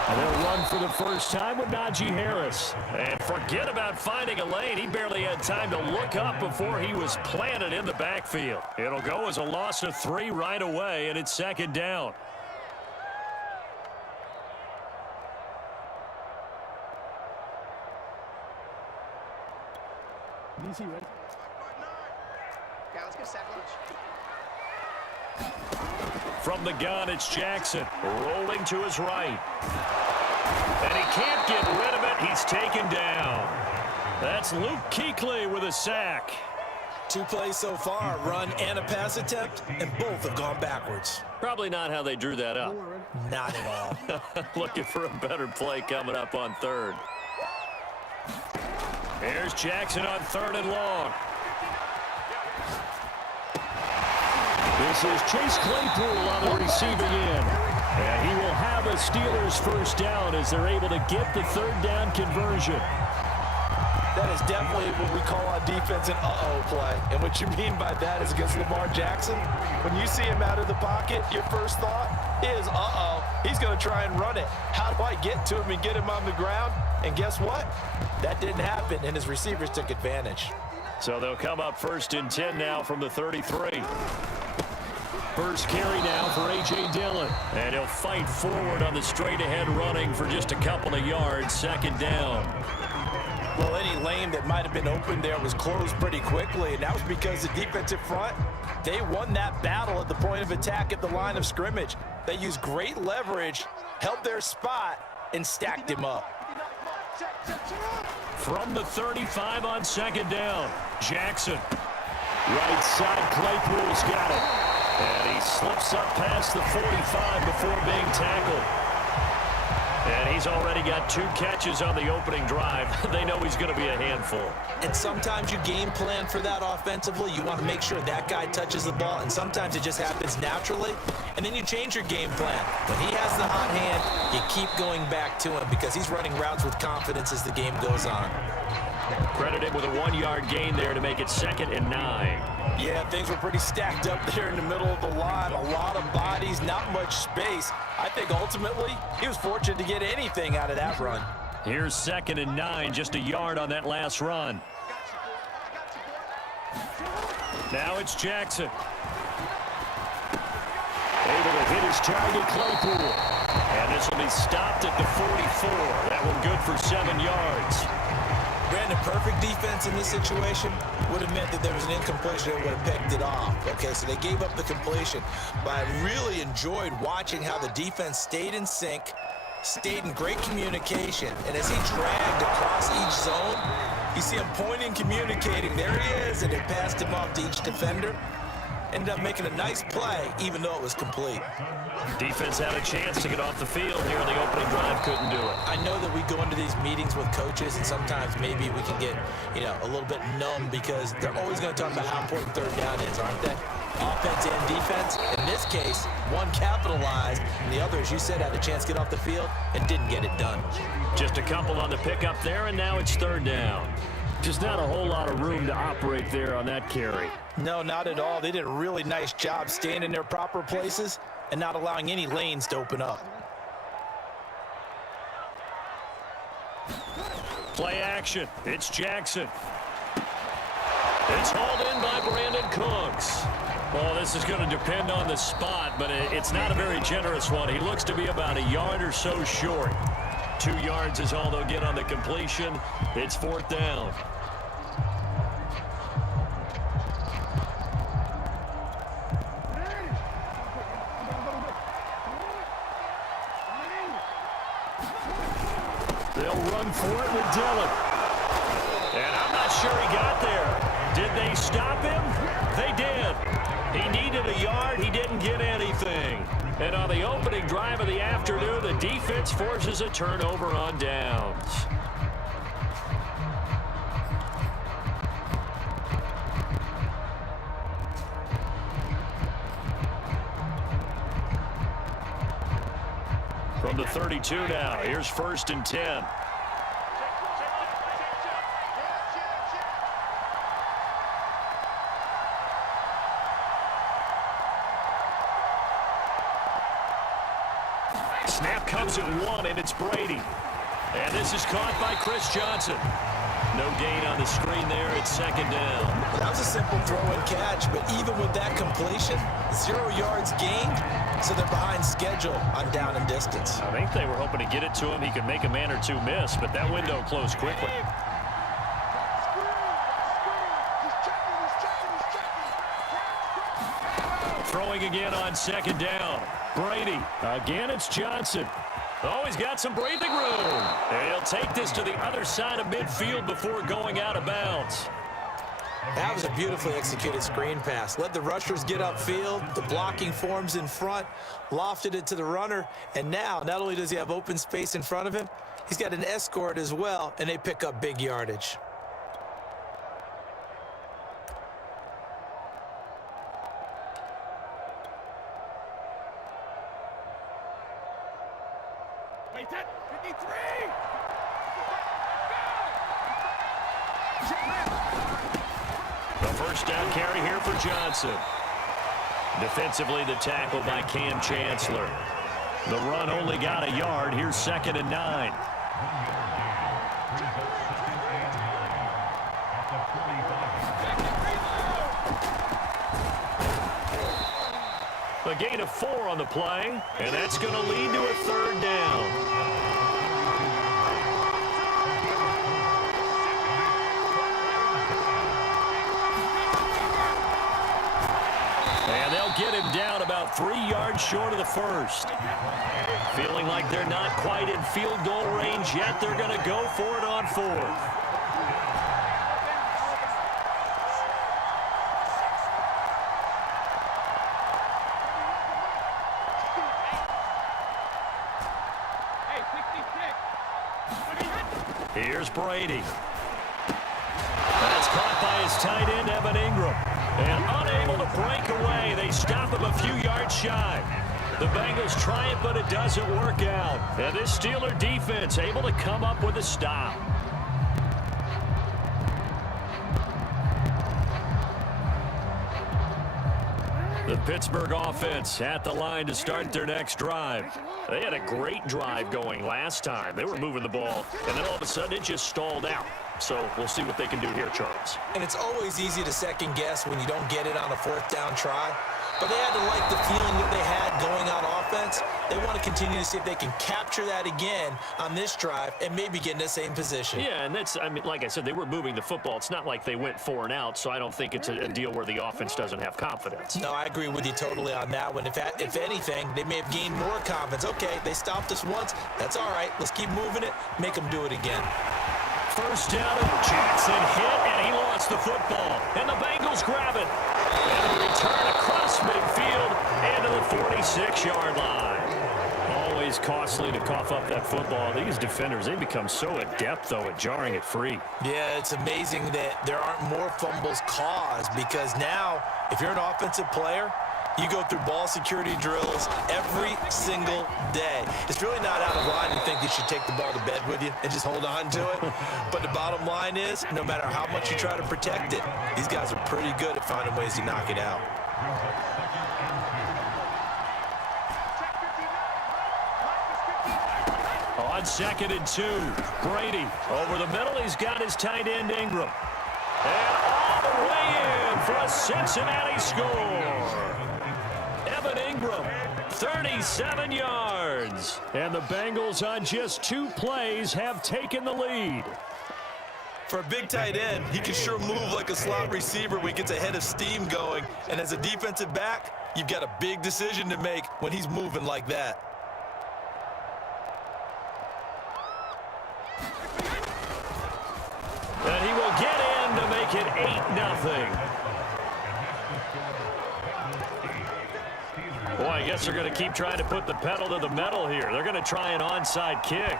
And they'll run for the first time with Najee Harris. And forget about finding a lane. He barely had time to look up before he was planted in the backfield. It'll go as a loss of 3 right away, and it's second down. DC, right? Yeah, let's go sack lunch. From the gun, it's Jackson rolling to his right. And he can't get rid of it. He's taken down. That's Luke Kuechly with a sack. 2 plays so far, a run and a pass attempt, and both have gone backwards. Probably not how they drew that up. Not at all. Looking for a better play coming up on third. Here's Jackson on 3rd and long. This is Chase Claypool on the receiving end. And he will have a Steelers first down as they're able to get the 3rd down conversion. That is definitely what we call on defense an uh-oh play. And what you mean by that is against Lamar Jackson, when you see him out of the pocket, your first thought is, uh-oh, he's going to try and run it. How do I get to him and get him on the ground? And guess what? That didn't happen, and his receivers took advantage. So they'll come up 1st and 10 now from the 33. First carry now for A.J. Dillon. And he'll fight forward on the straight-ahead running for just a couple of yards. 2nd down. Well, any lane that might have been open there was closed pretty quickly, and that was because the defensive front, they won that battle at the point of attack at the line of scrimmage. They used great leverage, held their spot, and stacked him up. From the 35 on 2nd down, Jackson. Right side, Claypool's got it. And he slips up past the 45 before being tackled. And he's already got 2 catches on the opening drive. They know he's going to be a handful. And sometimes you game plan for that offensively. You want to make sure that guy touches the ball, and sometimes it just happens naturally. And then you change your game plan. When he has the hot hand, you keep going back to him because he's running routes with confidence as the game goes on. Credited with a 1-yard gain there to make it 2nd and 9. Yeah, things were pretty stacked up there in the middle of the line. A lot of bodies, not much space. I think ultimately he was fortunate to get anything out of that run. Here's 2nd and 9, just a yard on that last run. Now it's Jackson. Able to hit his target, Claypool. And this will be stopped at the 44. That one good for 7 yards. Brandon, perfect defense in this situation would have meant that there was an incompletion that would have picked it off. Okay, so they gave up the completion. But I really enjoyed watching how the defense stayed in sync, stayed in great communication. And as he dragged across each zone, you see him pointing, communicating. There he is, and it passed him off to each defender. Ended up making a nice play, even though it was complete. Defense had a chance to get off the field here in the opening drive, couldn't do it. I know that we go into these meetings with coaches, and sometimes maybe we can get, a little bit numb because they're always going to talk about how important 3rd down is, aren't they? offense and defense. In this case, one capitalized, and the other, as you said, had a chance to get off the field and didn't get it done. Just a couple on the pickup there, and now it's third down. Just not a whole lot of room to operate there on that carry. No, not at all. They did a really nice job staying in their proper places and not allowing any lanes to open up. Play action. It's Jackson. It's hauled in by Brandon Cooks. Well, this is going to depend on the spot, but it's not a very generous one. He looks to be about a yard or so short. 2 yards is all they'll get on the completion. It's fourth down. They'll run for it with Dillon. And I'm not sure he got there. Did they stop him? They did. He needed a yard. He didn't get anything. And on the opening drive of the afternoon, the defense forces a turnover on downs. From the 32 now, here's 1st and 10. Snap comes at 1, and it's Brady. And this is caught by Chris Johnson. No gain on the screen there. It's 2nd down. That was a simple throw and catch, but even with that completion, 0 yards gained, so they're behind schedule on down and distance. I think they were hoping to get it to him. He could make a man or two miss, but that window closed quickly. Throwing again on 2nd down. Brady. Again, it's Johnson. Oh, he's got some breathing room. And he'll take this to the other side of midfield before going out of bounds. That was a beautifully executed screen pass. Let the rushers get upfield. The blocking forms in front. Lofted it to the runner. And now, not only does he have open space in front of him, he's got an escort as well, and they pick up big yardage. The first down carry here for Johnson. Defensively, the tackle by Cam Chancellor. The run only got a yard. Here's 2nd and 9. A gain of 4 on the play, and that's going to lead to a 3rd down. And they'll get him down about 3 yards short of the first. Feeling like they're not quite in field goal range yet, they're going to go for it on 4th. Here's Brady. That's caught by his tight end, Evan Ingram. And unable to break away, they stop him a few yards shy. The Bengals try it, but it doesn't work out. And this Steeler defense able to come up with a stop. The Pittsburgh offense at the line to start their next drive. They had a great drive going last time. They were moving the ball, and then all of a sudden it just stalled out. So we'll see what they can do here, Charles. And it's always easy to second guess when you don't get it on a 4th down try. But they had to like the feeling that they had going on offense. They want to continue to see if they can capture that again on this drive and maybe get in the same position. Yeah, and that's, I mean, like I said, they were moving the football. It's not like they went 4 and out, so I don't think it's a deal where the offense doesn't have confidence. No, I agree with you totally on that one. If anything, they may have gained more confidence. Okay, they stopped us once. That's all right. Let's keep moving it. Make them do it again. First down, Jackson hit, and he lost the football. And the Bengals grab it. And a return across midfield and to the 46-yard line. Always is costly to cough up that football. These defenders, they become so adept, though, at jarring it free. Yeah, it's amazing that there aren't more fumbles caused, because now, if you're an offensive player, you go through ball security drills every single day. It's really not out of line to think you should take the ball to bed with you and just hold on to it. But the bottom line is, no matter how much you try to protect it, these guys are pretty good at finding ways to knock it out. On 2nd and 2, Brady over the middle. He's got his tight end, Ingram. And all the way in for a Cincinnati score. Evan Ingram, 37 yards. And the Bengals on just 2 plays have taken the lead. For a big tight end, he can sure move like a slot receiver when he gets a head of steam going. And as a defensive back, you've got a big decision to make when he's moving like that. And he will get in to make it 8-0. Boy, I guess they're going to keep trying to put the pedal to the metal here. They're going to try an onside kick.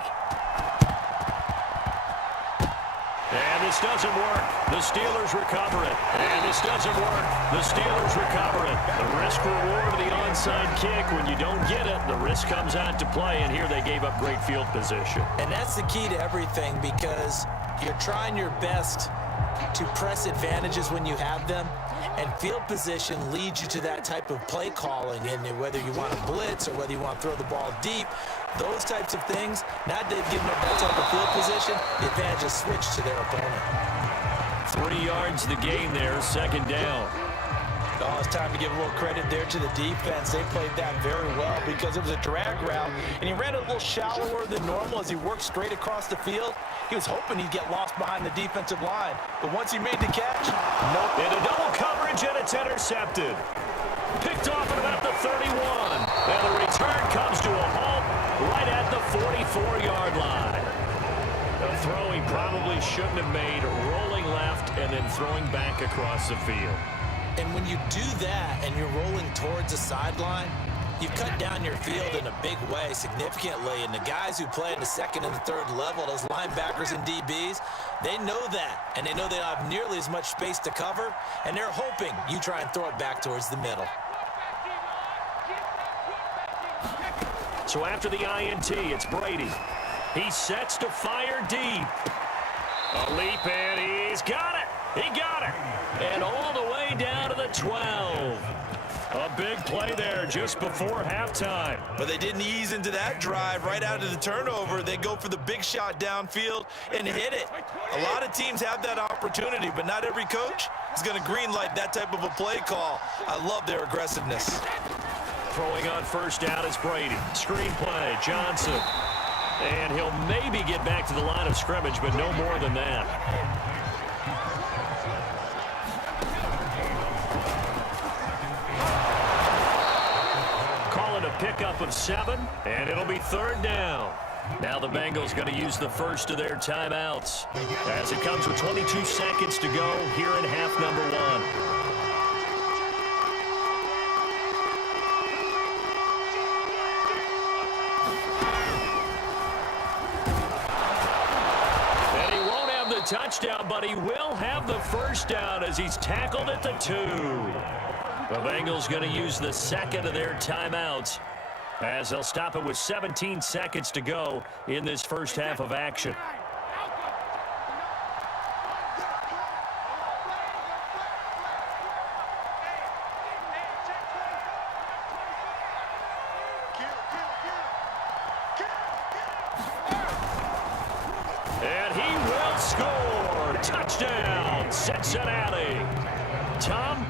And this doesn't work. The Steelers recover it. And this doesn't work. The Steelers recover it. The risk-reward of the onside kick. When you don't get it, the risk comes out to play. And here they gave up great field position. And that's the key to everything, because you're trying your best to press advantages when you have them. And field position leads you to that type of play calling. And whether you want to blitz or whether you want to throw the ball deep, those types of things, now that they've given up that type of field position, the advantage is switched to their opponent. 3 yards the gain there, 2nd down. Oh, it's time to give a little credit there to the defense. They played that very well because it was a drag route, and he ran a little shallower than normal as he worked straight across the field. He was hoping he'd get lost behind the defensive line, but once he made the catch, nope. Into double coverage, and it's intercepted. Picked off at about the 31, and the return comes to a halt right at the 44-yard line. A throw he probably shouldn't have made, rolling left and then throwing back across the field. And when you do that and you're rolling towards the sideline, you've cut down your field in a big way, significantly. And the guys who play in the 2nd and the 3rd level, those linebackers and DBs, they know that. And they know they don't have nearly as much space to cover. And they're hoping you try and throw it back towards the middle. So after the INT, it's Brady. He sets to fire deep. A leap, and he's got it. He got it. And all the way down to the 12. A big play there just before halftime. But they didn't ease into that drive right out of the turnover. They go for the big shot downfield and hit it. A lot of teams have that opportunity, but not every coach is going to greenlight that type of a play call. I love their aggressiveness. Throwing on 1st down is Brady. Screen play, Johnson. And he'll maybe get back to the line of scrimmage, but no more than that. Call it a pickup of 7, and it'll be 3rd down. Now the Bengals going to use the first of their timeouts as it comes with 22 seconds to go here in half number 1. Touchdown, but he will have the 1st down as he's tackled at the 2. The Bengals going to use the 2nd of their timeouts as they'll stop it with 17 seconds to go in this first half of action. And he will score. Touchdown, Cincinnati. Tom?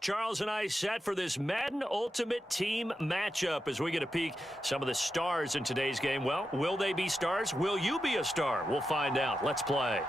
Charles and I set for this Madden Ultimate Team matchup as we get a peek some of the stars in today's game. Well, will they be stars? Will you be a star? We'll find out. Let's play.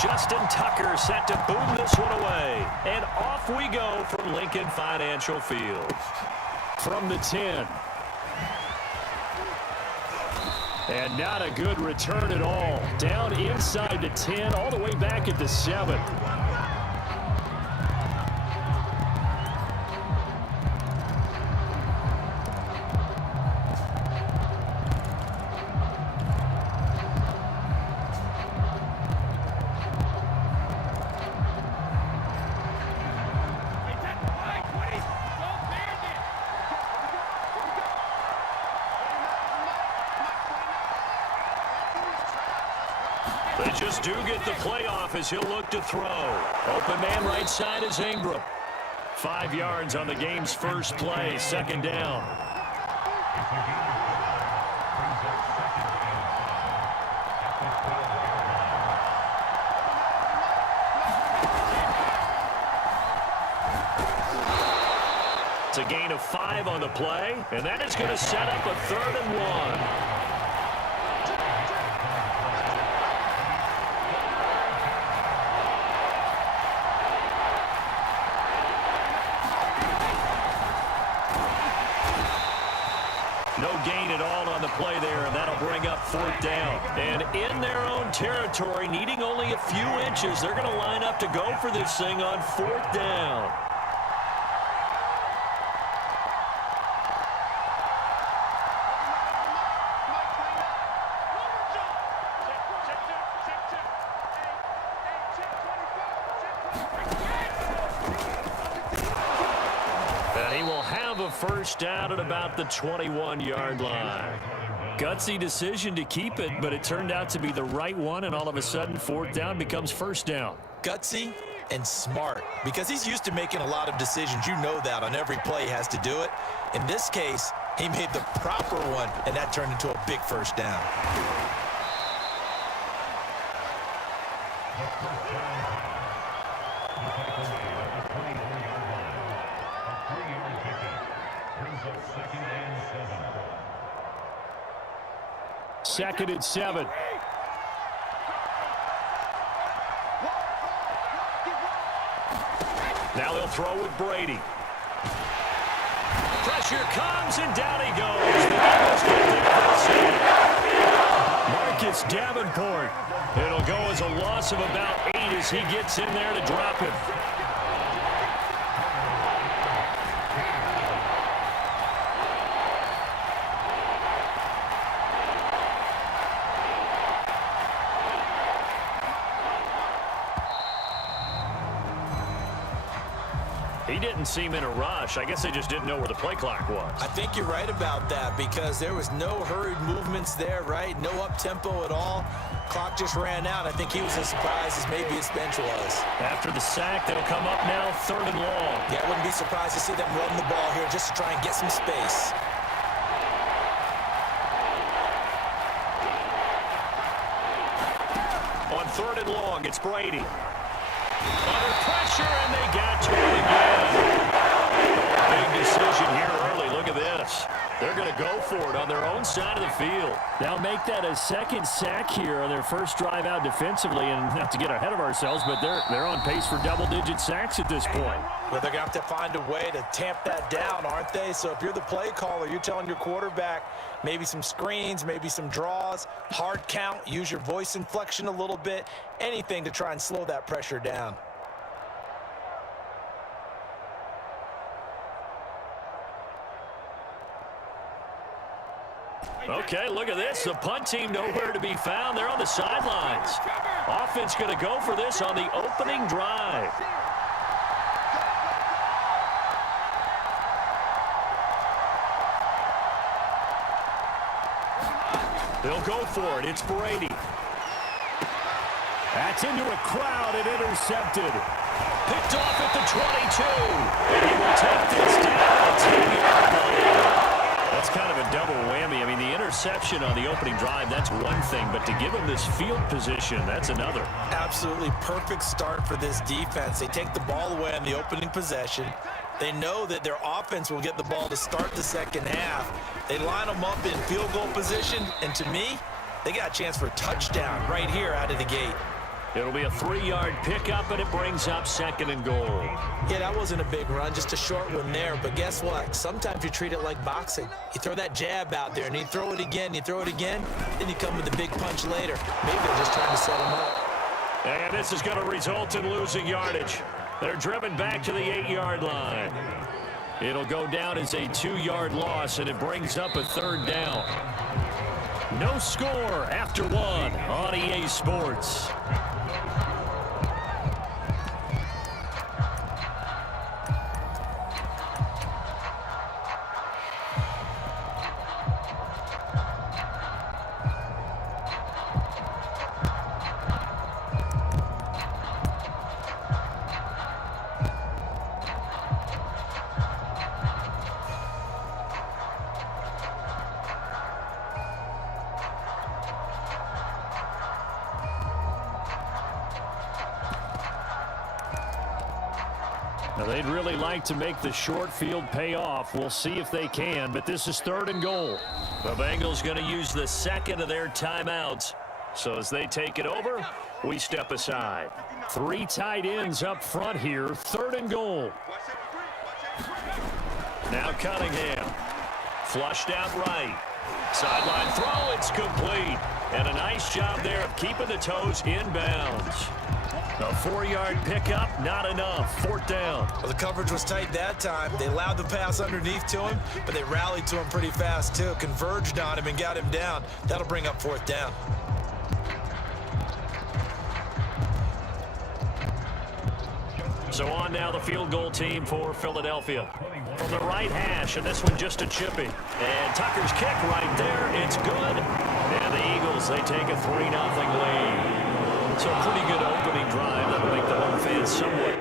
Justin Tucker set to boom this one away. And off we go from Lincoln Financial Field. From the 10. And not a good return at all. Down inside the 10, all the way back at the 7. They just do get the playoff as he'll look to throw. Open man right side is Ingram. 5 yards on the game's first play, second down. It's a gain of 5 on the play, and that is going to set up a 3rd and 1. No gain at all on the play there, and that'll bring up 4th down. And in their own territory, needing only a few inches, they're going to line up to go for this thing on 4th down. And he will have a first down at about the 21-yard line. Gutsy decision to keep it, but it turned out to be the right one, and all of a sudden 4th down becomes 1st down. Gutsy and smart, because he's used to making a lot of decisions. You know that on every play he has to do it. In this case, he made the proper one, and that turned into a big 1st down. Second and 7. Now they'll throw with Brady. Pressure comes, and down he goes. The Eagles get there. Marcus Davenport. It'll go as a loss of about 8 as he gets in there to drop it. He didn't seem in a rush. I guess they just didn't know where the play clock was. I think you're right about that because there was no hurried movements there, right? No up-tempo at all. Clock just ran out. I think he was as surprised as maybe his bench was. After the sack, that'll come up now 3rd and long. Yeah, I wouldn't be surprised to see them run the ball here just to try and get some space. On 3rd and long, it's Brady. Under pressure, and they got to it again. Big decision here early. Look at this. They're going to go for it on their own side of the field. They'll make that a second sack here on their first drive out defensively, and not to get ahead of ourselves, but they're on pace for double-digit sacks at this point. Well, they're going to have to find a way to tamp that down, aren't they? So if you're the play caller, you're telling your quarterback maybe some screens, maybe some draws, hard count, use your voice inflection a little bit, anything to try and slow that pressure down. Okay, look at this. The punt team nowhere to be found. They're on the sidelines. Offense going to go for this on the opening drive. They'll go for it. It's Brady. That's into a crowd and intercepted. Picked off at the 22. And he will take this down at 10-yard line. That's kind of a double whammy. I mean, the interception on the opening drive, that's one thing. But to give him this field position, that's another. Absolutely perfect start for this defense. They take the ball away on the opening possession. They know that their offense will get the ball to start the second half. They line them up in field goal position, and to me, they got a chance for a touchdown right here out of the gate. It'll be a 3-yard pickup, and it brings up 2nd and goal. Yeah, that wasn't a big run, just a short one there. But guess what? Sometimes you treat it like boxing. You throw that jab out there, and you throw it again, then you come with a big punch later. Maybe they're just trying to set him up. And this is going to result in losing yardage. They're driven back to the 8-yard line. It'll go down as a 2-yard loss, and it brings up a 3rd down. No score after 1 on EA Sports. Now, they'd really like to make the short field pay off. We'll see if they can, but this is 3rd and goal. The Bengals going to use the 2nd of their timeouts. So as they take it over, we step aside. 3 tight ends up front here, 3rd and goal. Now Cunningham. Flushed out right. Sideline throw, it's complete. And a nice job there of keeping the toes inbounds. A 4-yard pickup, not enough. 4th down. Well, the coverage was tight that time. They allowed the pass underneath to him, but they rallied to him pretty fast, too. Converged on him and got him down. That'll bring up 4th down. So on now the field goal team for Philadelphia. From the right hash, and this one just a chipping. And Tucker's kick right there. It's good. And the Eagles, they take a 3-0 lead. So a pretty good opening drive that'll make the home fans somewhat.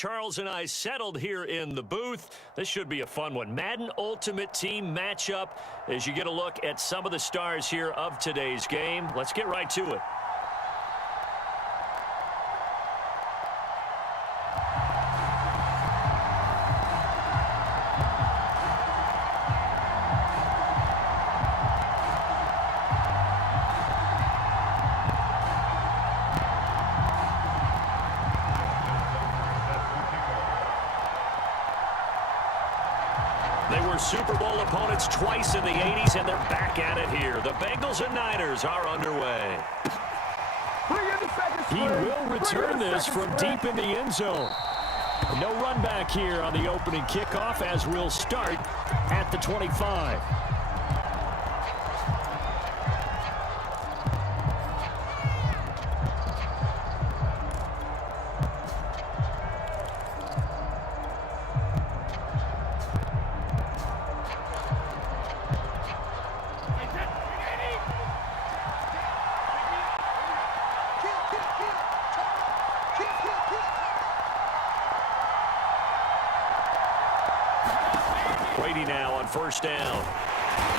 Charles and I settled here in the booth. This should be a fun one. Madden Ultimate Team matchup as you get a look at some of the stars here of today's game. Let's get right to it. They were Super Bowl opponents twice in the 80s, and they're back at it here. The Bengals and Niners are underway. He will return this from deep in the end zone. No run back here on the opening kickoff as we'll start at the 25. Brady now on first down.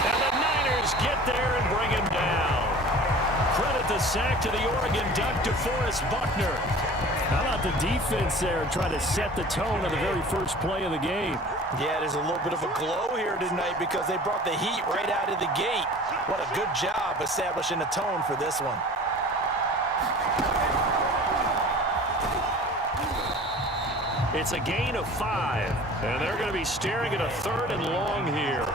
And the Niners get there and bring him down. Credit the sack to the Oregon Duck, DeForest Buckner. How about the defense there trying to set the tone on the very first play of the game? Yeah, there's a little bit of a glow here tonight because they brought the heat right out of the gate. What a good job establishing a tone for this one. It's a gain of 5, and they're going to be staring at a 3rd and long here.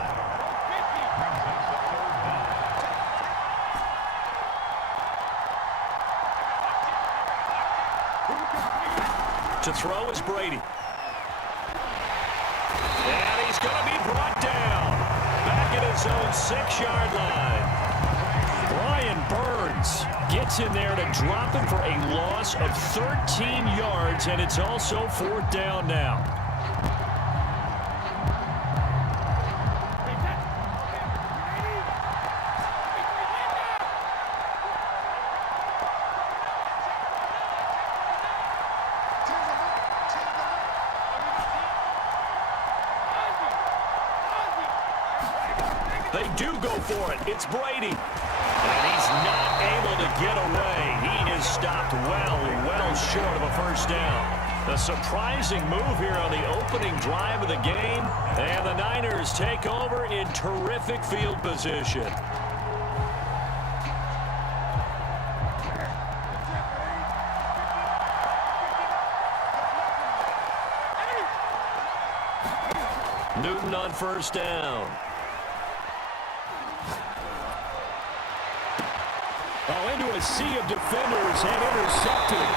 To throw is Brady. And he's going to be brought down. Back at his own 6-yard line. Brian Burns gets in there to drop him for a loss of 13 yards, and it's also 4th down now. They do go for it. It's Brady. And he's not able to get away. He is stopped well short of a first down. A surprising move here on the opening drive of the game. And the Niners take over in terrific field position. Newton on first down. Oh, into a sea of defenders and intercepted.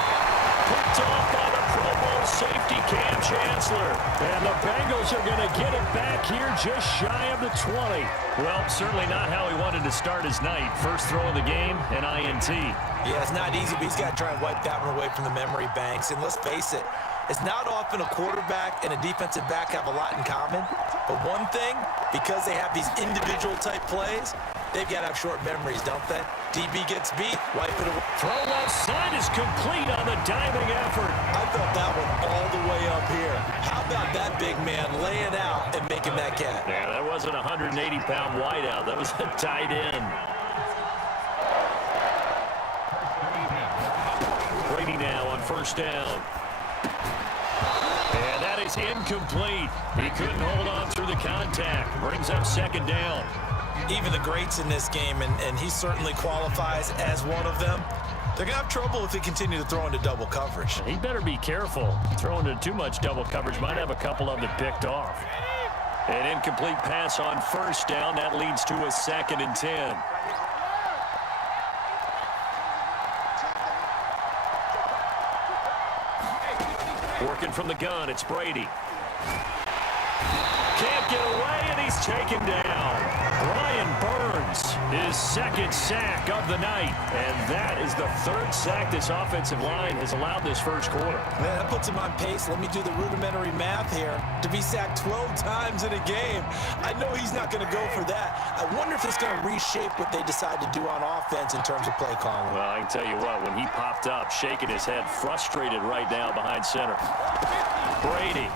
Picked off by the Pro Bowl safety Cam Chancellor. And the Bengals are going to get it back here just shy of the 20. Well, certainly not how he wanted to start his night. First throw of the game, an INT. Yeah, it's not easy, but he's got to try and wipe that one away from the memory banks. And let's face it, it's not often a quarterback and a defensive back have a lot in common. But one thing, because they have these individual type plays, they've got to have short memories, don't they? DB gets beat, wipe it away. Throw outside is complete on the diving effort. I felt that one all the way up here. How about that big man laying out and making that catch? Yeah, that wasn't a 180-pound wideout. That was a tight end. Brady now on first down. And that is incomplete. He couldn't hold on through the contact. Brings up 2nd down. Even the greats in this game, and he certainly qualifies as one of them, they're going to have trouble if they continue to throw into double coverage. He better be careful. Throwing into too much double coverage might have a couple of them picked off. An incomplete pass on first down. That leads to a 2nd and 10. Working from the gun, it's Brady. Can't get away, and he's taken down. Brian Burns, his 2nd sack of the night. And that is the 3rd sack this offensive line has allowed this first quarter. Man, that puts him on pace. Let me do the rudimentary math here. To be sacked 12 times in a game, I know he's not going to go for that. I wonder if it's going to reshape what they decide to do on offense in terms of play calling. Well, I can tell you what, when he popped up, shaking his head, frustrated right now behind center. Brady.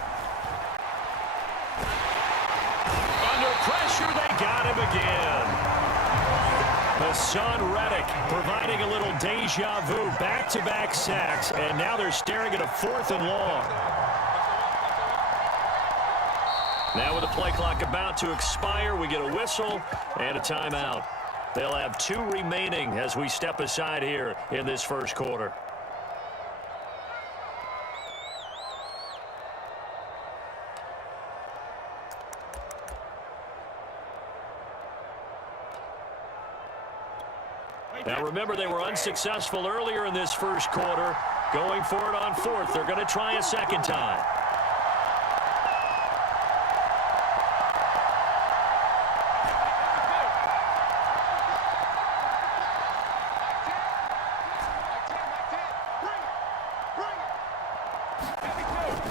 Under pressure, they got him again. Hassan Reddick providing a little deja vu. Back-to-back sacks, and now they're staring at a 4th and long. Now with the play clock about to expire, we get a whistle and a timeout. They'll have 2 remaining as we step aside here in this first quarter. Now remember, they were unsuccessful earlier in this first quarter. Going for it on 4th. They're going to try a second time.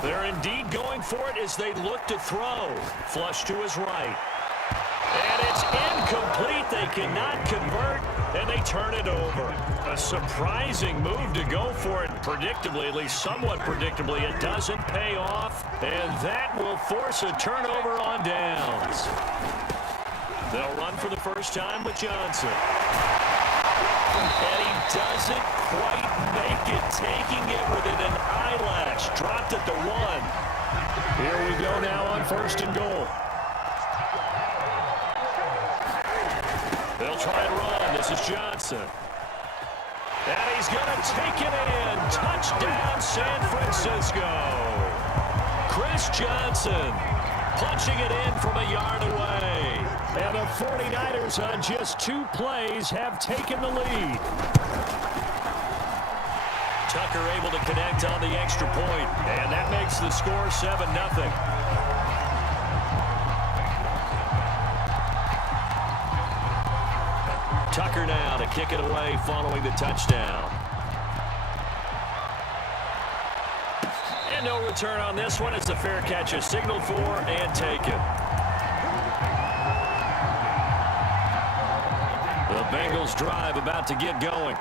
They're indeed going for it as they look to throw. Flush to his right. And it's incomplete. They cannot convert, and they turn it over. A surprising move to go for it. Predictably, at least somewhat predictably, it doesn't pay off, and that will force a turnover on downs. They'll run for the first time with Johnson. And he doesn't quite make it, taking it within an eyelash. Dropped at the 1. Here we go now on 1st and goal. They'll try and run. This is Johnson. And he's going to take it in. Touchdown, San Francisco. Chris Johnson punching it in from a yard away. And the 49ers on just 2 plays have taken the lead. Tucker able to connect on the extra point, and that makes the score 7-0. Tucker now to kick it away following the touchdown. And no return on this one. It's a fair catch, is signaled for and taken. The Bengals drive about to get going.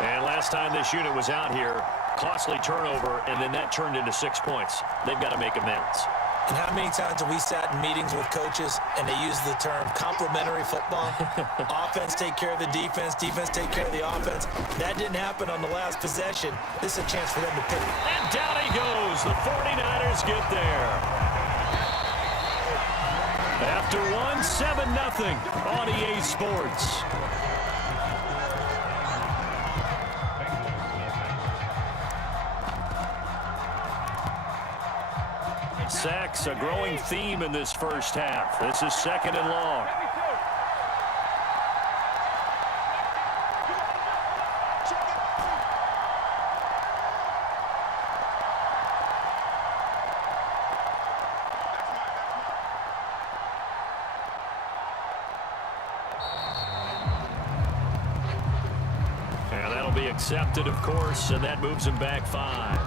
And last time this unit was out here, costly turnover, and then that turned into 6 points. They've got to make amends. And how many times have we sat in meetings with coaches and they use the term complementary football? Offense take care of the defense, defense take care of the offense. That didn't happen on the last possession. This is a chance for them to pick. And down he goes. The 49ers get there. After 7-0 on EA Sports. Sacks, a growing theme in this first half. This is 2nd and long. And that'll be accepted, of course, and that moves him back 5.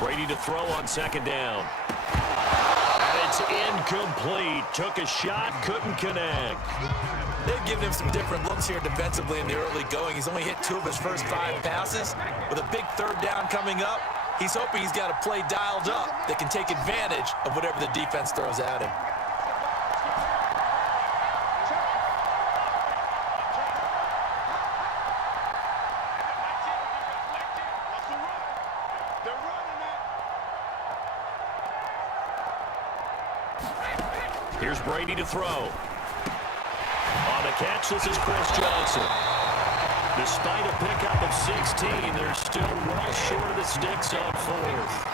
Brady to throw on 2nd down. And it's incomplete. Took a shot, couldn't connect. They've given him some different looks here defensively in the early going. He's only hit 2 of his first 5 passes. With a big 3rd down coming up, he's hoping he's got a play dialed up that can take advantage of whatever the defense throws at him. Here's Brady to throw. On the catch, this is Chris Johnson. Despite a pickup of 16, they're still well short of the sticks on 4th.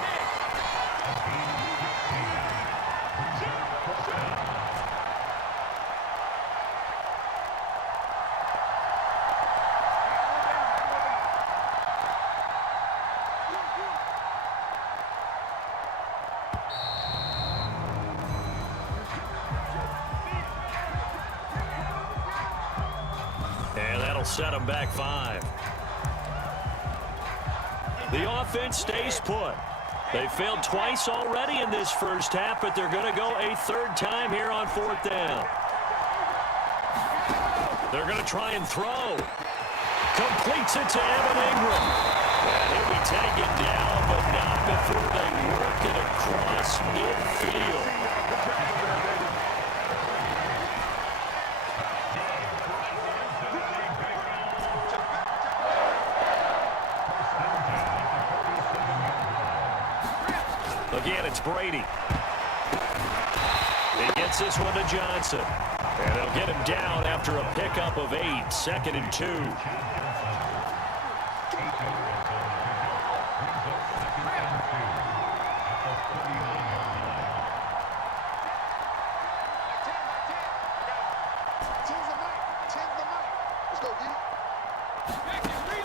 Set them back 5. The offense stays put. They failed twice already in this first half, but they're going to go a 3rd time here on 4th down. They're going to try and throw. Completes it to Evan Ingram. And he'll be taken down, but not before they work it across midfield. Again, it's Brady. He gets this one to Johnson. And they'll get him down after a pickup of 8, 2nd and 2.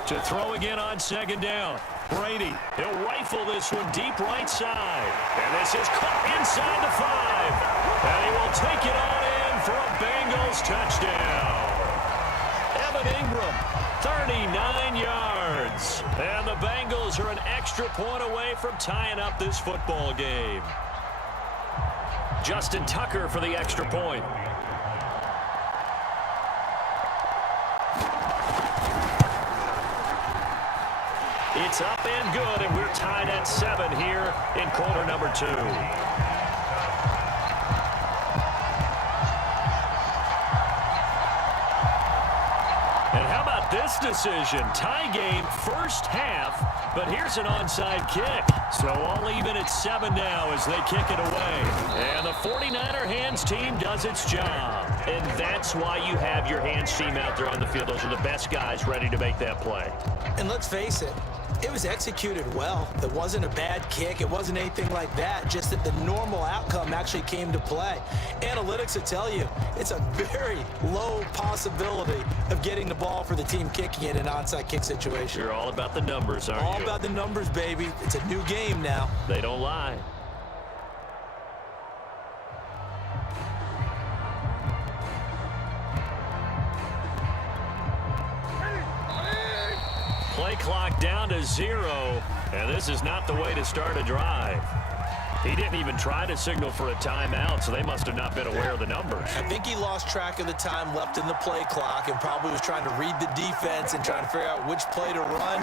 To throw again on 2nd down. Brady, he'll rifle this one deep right side. And this is caught inside the 5. And he will take it on in for a Bengals touchdown. Evan Ingram, 39 yards. And the Bengals are an extra point away from tying up this football game. Justin Tucker for the extra point. It's up and good, and we're tied at 7 here in quarter number 2. And how about this decision? Tie game first half, but here's an onside kick. So all even at 7 now as they kick it away. And the 49er hands team does its job. And that's why you have your hands team out there on the field. Those are the best guys ready to make that play. And let's face it, it was executed well. It wasn't a bad kick. It wasn't anything like that. Just that the normal outcome actually came to play. Analytics will tell you it's a very low possibility of getting the ball for the team kicking it in an onside kick situation. You're all about the numbers, aren't you? All about the numbers, baby. It's a new game now. They don't lie. Play clock down to 0, and this is not the way to start a drive. He didn't even try to signal for a timeout, so they must have not been aware of the numbers. I think he lost track of the time left in the play clock and probably was trying to read the defense and trying to figure out which play to run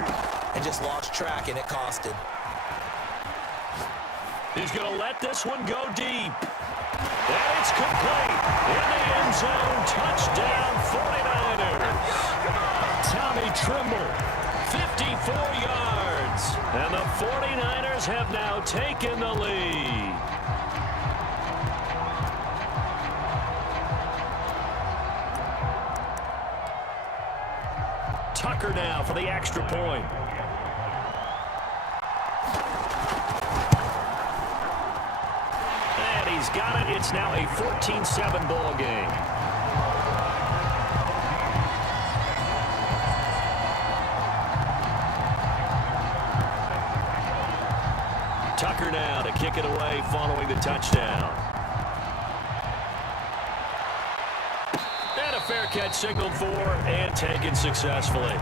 and just lost track, and it cost him. He's going to let this one go deep. And it's complete. In the end zone, touchdown 49ers. Tommy Trimble, 54 yards. And the 49ers have now taken the lead. Tucker now for the extra point. And he's got it. It's now a 14-7 ball game. Tucker now to kick it away following the touchdown. And a fair catch signaled for and taken successfully.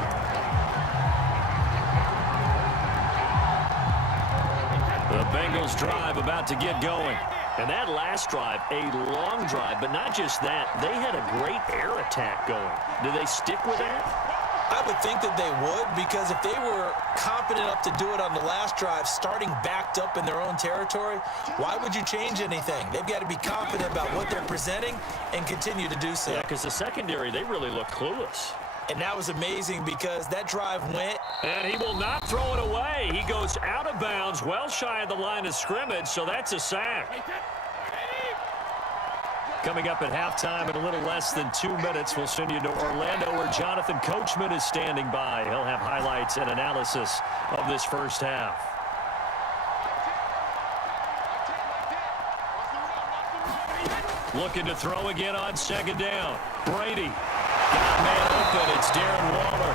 The Bengals drive about to get going. And that last drive, a long drive, but not just that. They had a great air attack going. Do they stick with that? I would think that they would, because if they were competent enough to do it on the last drive, starting backed up in their own territory, why would you change anything? They've got to be confident about what they're presenting and continue to do so. Yeah, because the secondary, they really look clueless. And that was amazing because that drive went. And he will not throw it away. He goes out of bounds, well shy of the line of scrimmage, so that's a sack. Coming up at halftime in a little less than 2 minutes, we'll send you to Orlando where Jonathan Coachman is standing by. He'll have highlights and analysis of this first half. Looking to throw again on 2nd down. Brady. Got a man open. It's Darren Waller.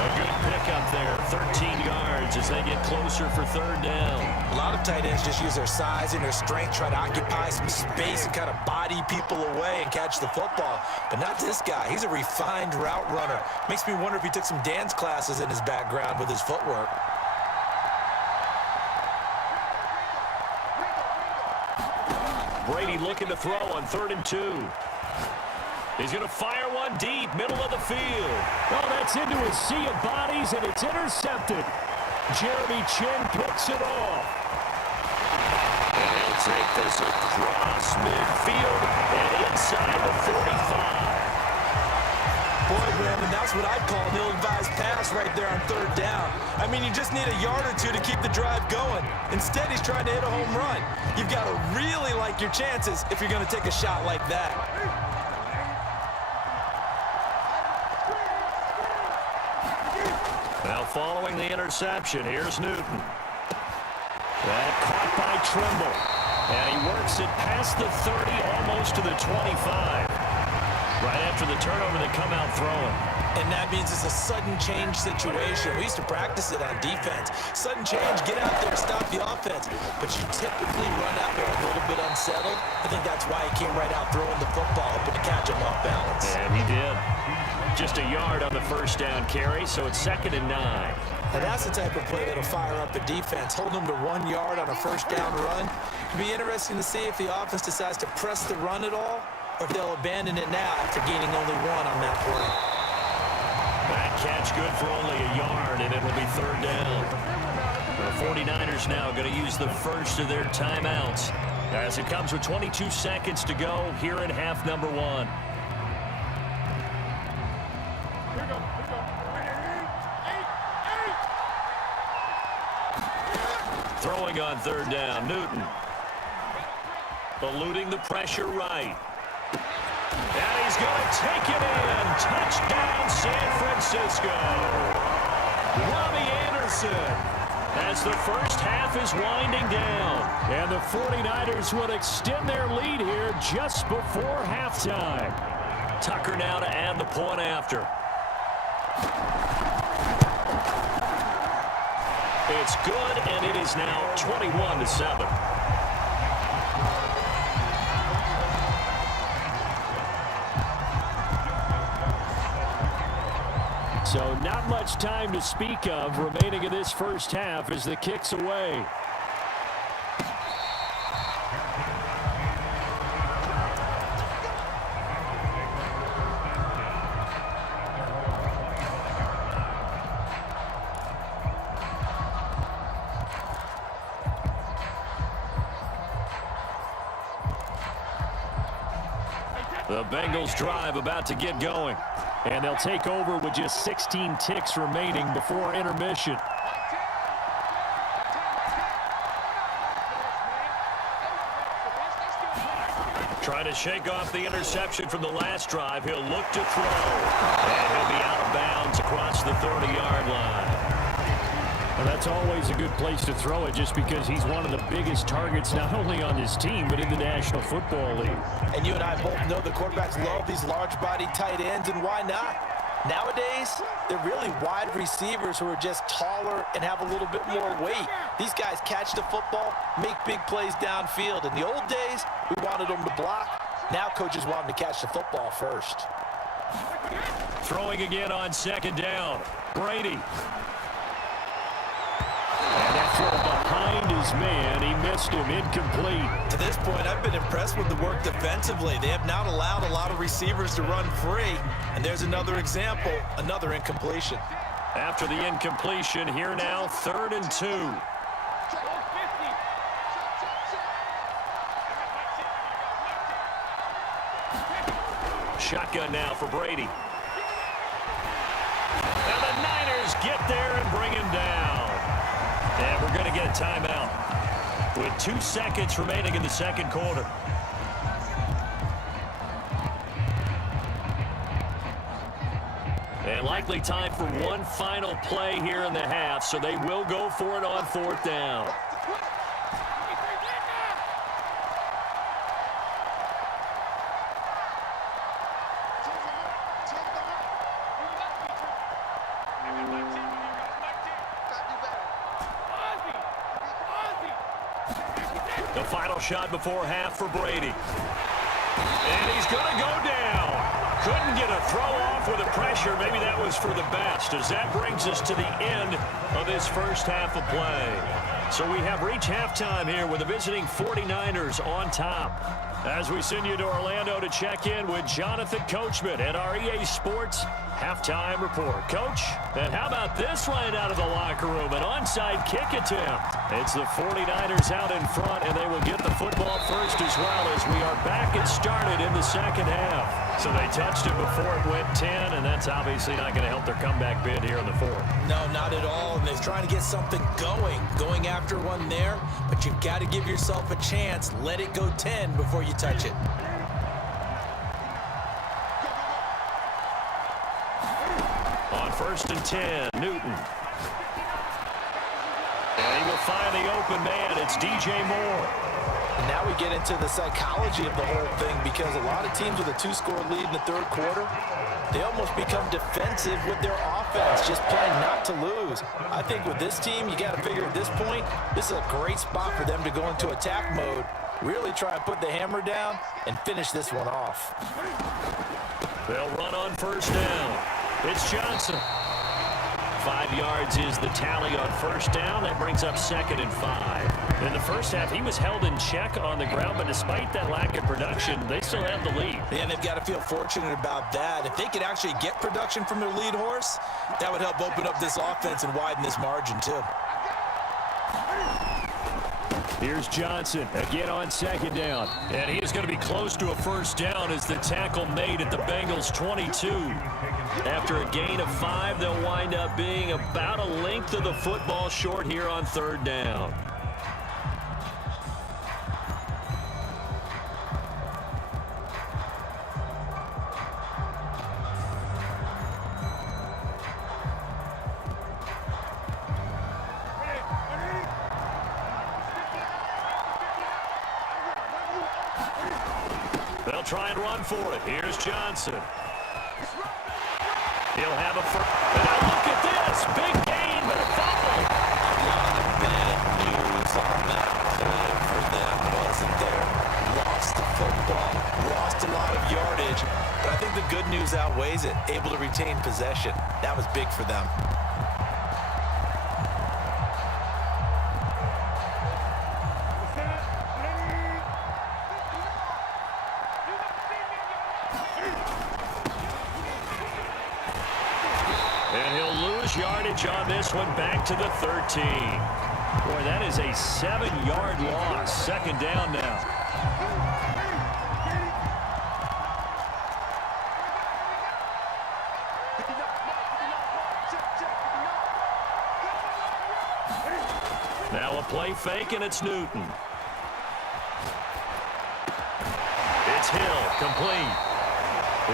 A good pickup there. 13 yards as they get closer for 3rd down. A lot of tight ends just use their size and their strength, try to occupy some space and kind of body people away and catch the football. But not this guy. He's a refined route runner. Makes me wonder if he took some dance classes in his background with his footwork. Brady looking to throw on 3rd and 2. He's going to fire one deep, middle of the field. Oh, that's into a sea of bodies, and it's intercepted. Jeremy Chin picks it off. And he'll take this across midfield and inside the 45. Boy, Brandon, that's what I'd call an ill-advised pass right there on third down. I mean, you just need a yard or two to keep the drive going. Instead, he's trying to hit a home run. You've got to really like your chances if you're going to take a shot like that. Now following the interception, here's Newton. That caught by Trimble. And he works it past the 30, almost to the 25. Right after the turnover, they come out throwing. And that means it's a sudden change situation. We used to practice it on defense. Sudden change, get out there, stop the offense. But you typically run out there a little bit unsettled. I think that's why he came right out throwing the football, hoping to catch him off balance. And he did. Just a yard on the first down carry, so it's 2nd and 9. And that's the type of play that'll fire up a defense. Hold them to 1 yard on a first down run. It'll be interesting to see if the offense decides to press the run at all, or if they'll abandon it now after gaining only 1 on that play. That catch good for only a yard, and it'll be 3rd down. The 49ers now going to use the first of their timeouts as it comes with 22 seconds to go here in half number 1. Throwing on 3rd down, Newton. Eluding the pressure right. And he's going to take it in. Touchdown, San Francisco. Robbie Anderson, as the first half is winding down. And the 49ers will extend their lead here just before halftime. Tucker now to add the point after. It's good, and it is now 21-7. So not much time to speak of remaining in this first half as the kick's away. The Bengals drive about to get going. And they'll take over with just 16 ticks remaining before intermission. Trying to shake off the interception from the last drive. He'll look to throw. And he'll be out of bounds across the 30-yard line. Well, that's always a good place to throw it just because he's one of the biggest targets not only on his team but in the National Football League. And you and I both know the quarterbacks love these large-body tight ends, and why not? Nowadays, they're really wide receivers who are just taller and have a little bit more weight. These guys catch the football, make big plays downfield. In the old days, we wanted them to block. Now coaches want them to catch the football first. Throwing again on 2nd down. Brady. And that throw behind his man, he missed him, incomplete. To this point, I've been impressed with the work defensively. They have not allowed a lot of receivers to run free. And there's another example, another incompletion. After the incompletion, here now, 3rd and 2. Shotgun now for Brady. And the Niners get there and bring him down. And we're going to get a timeout with 2 seconds remaining in the 2nd quarter. And likely time for one final play here in the half, so they will go for it on 4th down. The final shot before half for Brady. And he's going to go down. Couldn't get a throw off with the pressure. Maybe that was for the best, as that brings us to the end of this first half of play. So we have reached halftime here with the visiting 49ers on top. As we send you to Orlando to check in with Jonathan Coachman at our EA Sports Halftime Report. Coach, and how about this right out of the locker room? An onside kick attempt. It's the 49ers out in front, and they will get the football first as well as we are back and started in the second half. So they touched it before it went 10, and that's obviously not going to help their comeback bid here in the fourth. No, not at all. And they're trying to get something going after one there. But you've got to give yourself a chance. Let it go 10 before you touch it. On 1st and 10, Newton. And he will find the open man. It's DJ Moore. And now we get into the psychology of the whole thing, because a lot of teams with a 2-score lead in the third quarter, they almost become defensive with their offense, just playing not to lose. I think with this team, you got to figure at this point, this is a great spot for them to go into attack mode, really try to put the hammer down and finish this one off. They'll run on 1st down. It's Johnson. 5 yards is the tally on 1st down. That brings up 2nd and 5. In the first half, he was held in check on the ground, but despite that lack of production, they still have the lead. Yeah, and they've got to feel fortunate about that. If they could actually get production from their lead horse, that would help open up this offense and widen this margin too. Here's Johnson again on 2nd down. And he is going to be close to a 1st down as the tackle made at the Bengals 22. After a gain of 5, they'll wind up being about a length of the football short here on 3rd down. They'll try and run for it. Here's Johnson. He'll have a first. And now look at this. Big gain, but a fumble. A lot of bad news on that play for them, wasn't there? Lost the football, lost a lot of yardage, but I think the good news outweighs it. Able to retain possession. That was big for them. Yardage on this one, back to the 13. Boy, that is a 7-yard loss. 2nd down now. Now a play fake, and it's Newton. It's Hill, complete.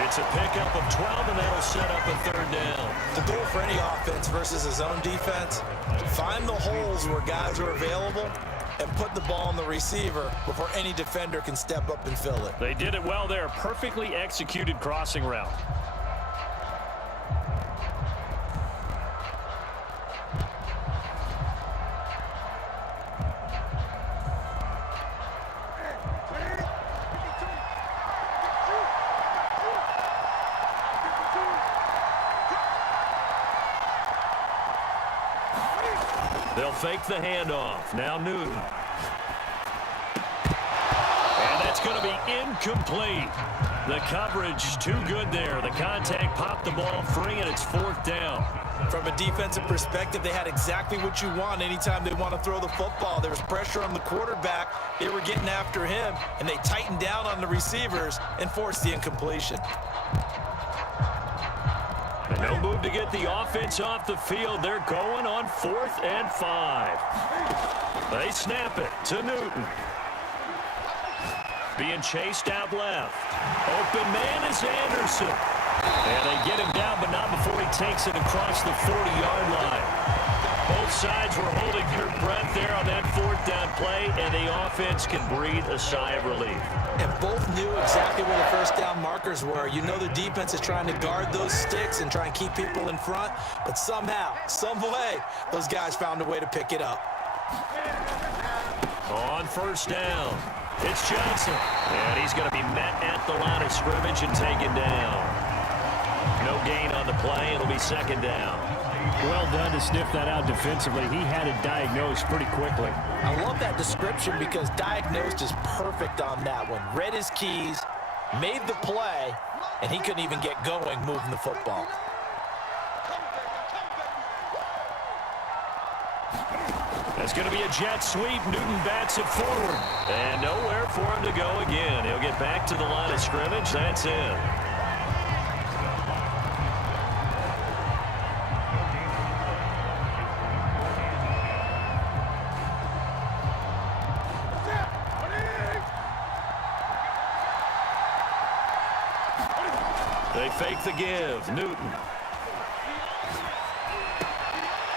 It's a pickup of 12, and that'll set up a 3rd down. The goal for any offense versus a zone defense, find the holes where guys are available and put the ball on the receiver before any defender can step up and fill it. They did it well there. Perfectly executed crossing route. They'll fake the handoff. Now Newton. And that's going to be incomplete. The coverage too good there. The contact popped the ball free, and it's 4th down. From a defensive perspective, they had exactly what you want anytime they want to throw the football. There was pressure on the quarterback. They were getting after him, and they tightened down on the receivers and forced the incompletion. No move to get the offense off the field. They're going on 4th and 5. They snap it to Newton. Being chased out left. Open man is Anderson. And they get him down, but not before he takes it across the 40-yard line. Both sides were holding their breath there on that 4th down play, and the offense can breathe a sigh of relief. And both knew exactly where the 1st down markers were. You know the defense is trying to guard those sticks and try and keep people in front, but somehow, some way, those guys found a way to pick it up. On 1st down, it's Johnson. And he's going to be met at the line of scrimmage and taken down. No gain on the play. It'll be 2nd down. Well done to sniff that out defensively. He had it diagnosed pretty quickly. I love that description because diagnosed is perfect on that one. Read his keys, made the play, and he couldn't even get going moving the football. That's going to be a jet sweep. Newton bats it forward. And nowhere for him to go again. He'll get back to the line of scrimmage. That's it. They fake the give. Newton.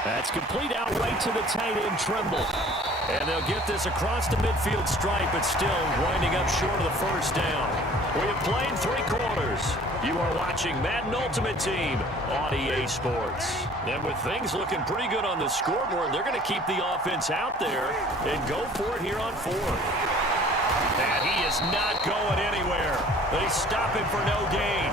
That's complete out right to the tight end, Trimble. And they'll get this across the midfield stripe, but still winding up short of the first down. We have played 3 quarters. You are watching Madden Ultimate Team on EA Sports. And with things looking pretty good on the scoreboard, they're going to keep the offense out there and go for it here on 4th. And he is not going anywhere. They stop him for no gain.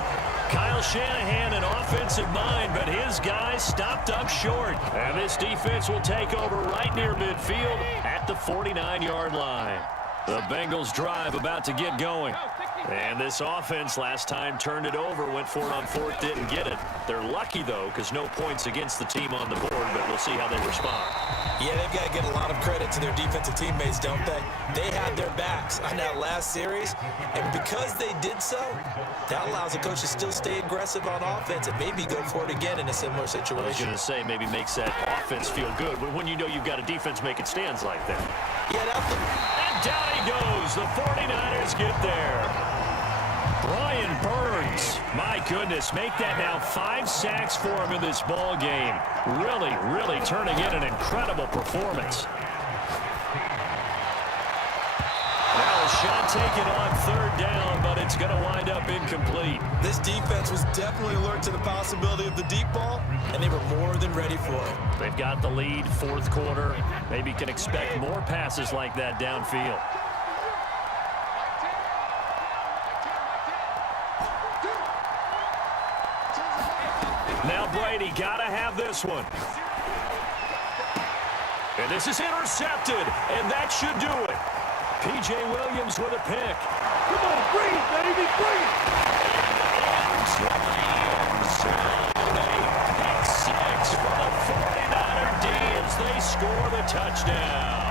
Kyle Shanahan, an offensive mind, but his guys stopped up short. And this defense will take over right near midfield at the 49-yard line. The Bengals drive about to get going. And this offense last time turned it over, went for it on 4th, didn't get it. They're lucky, though, because no points against the team on the board, but we'll see how they respond. Yeah, they've got to get a lot of credit to their defensive teammates, don't they? They had their backs on that last series, and because they did so, that allows the coach to still stay aggressive on offense and maybe go for it again in a similar situation. I was going to say, maybe makes that offense feel good when you know you've got a defense making stands like that. Yeah, that's the... And down he goes. The 49ers get there. Brian Burns, my goodness, make that now 5 sacks for him in this ball game. Really, really turning in an incredible performance. Now a shot taken on 3rd down, but it's going to wind up incomplete. This defense was definitely alert to the possibility of the deep ball, and they were more than ready for it. They've got the lead, 4th quarter. Maybe can expect more passes like that downfield. Now Brady got to have this one. And this is intercepted, and that should do it. P.J. Williams with a pick. Come on, bring it, baby, bring it! Pick 6 for the 49er D as they score the touchdown.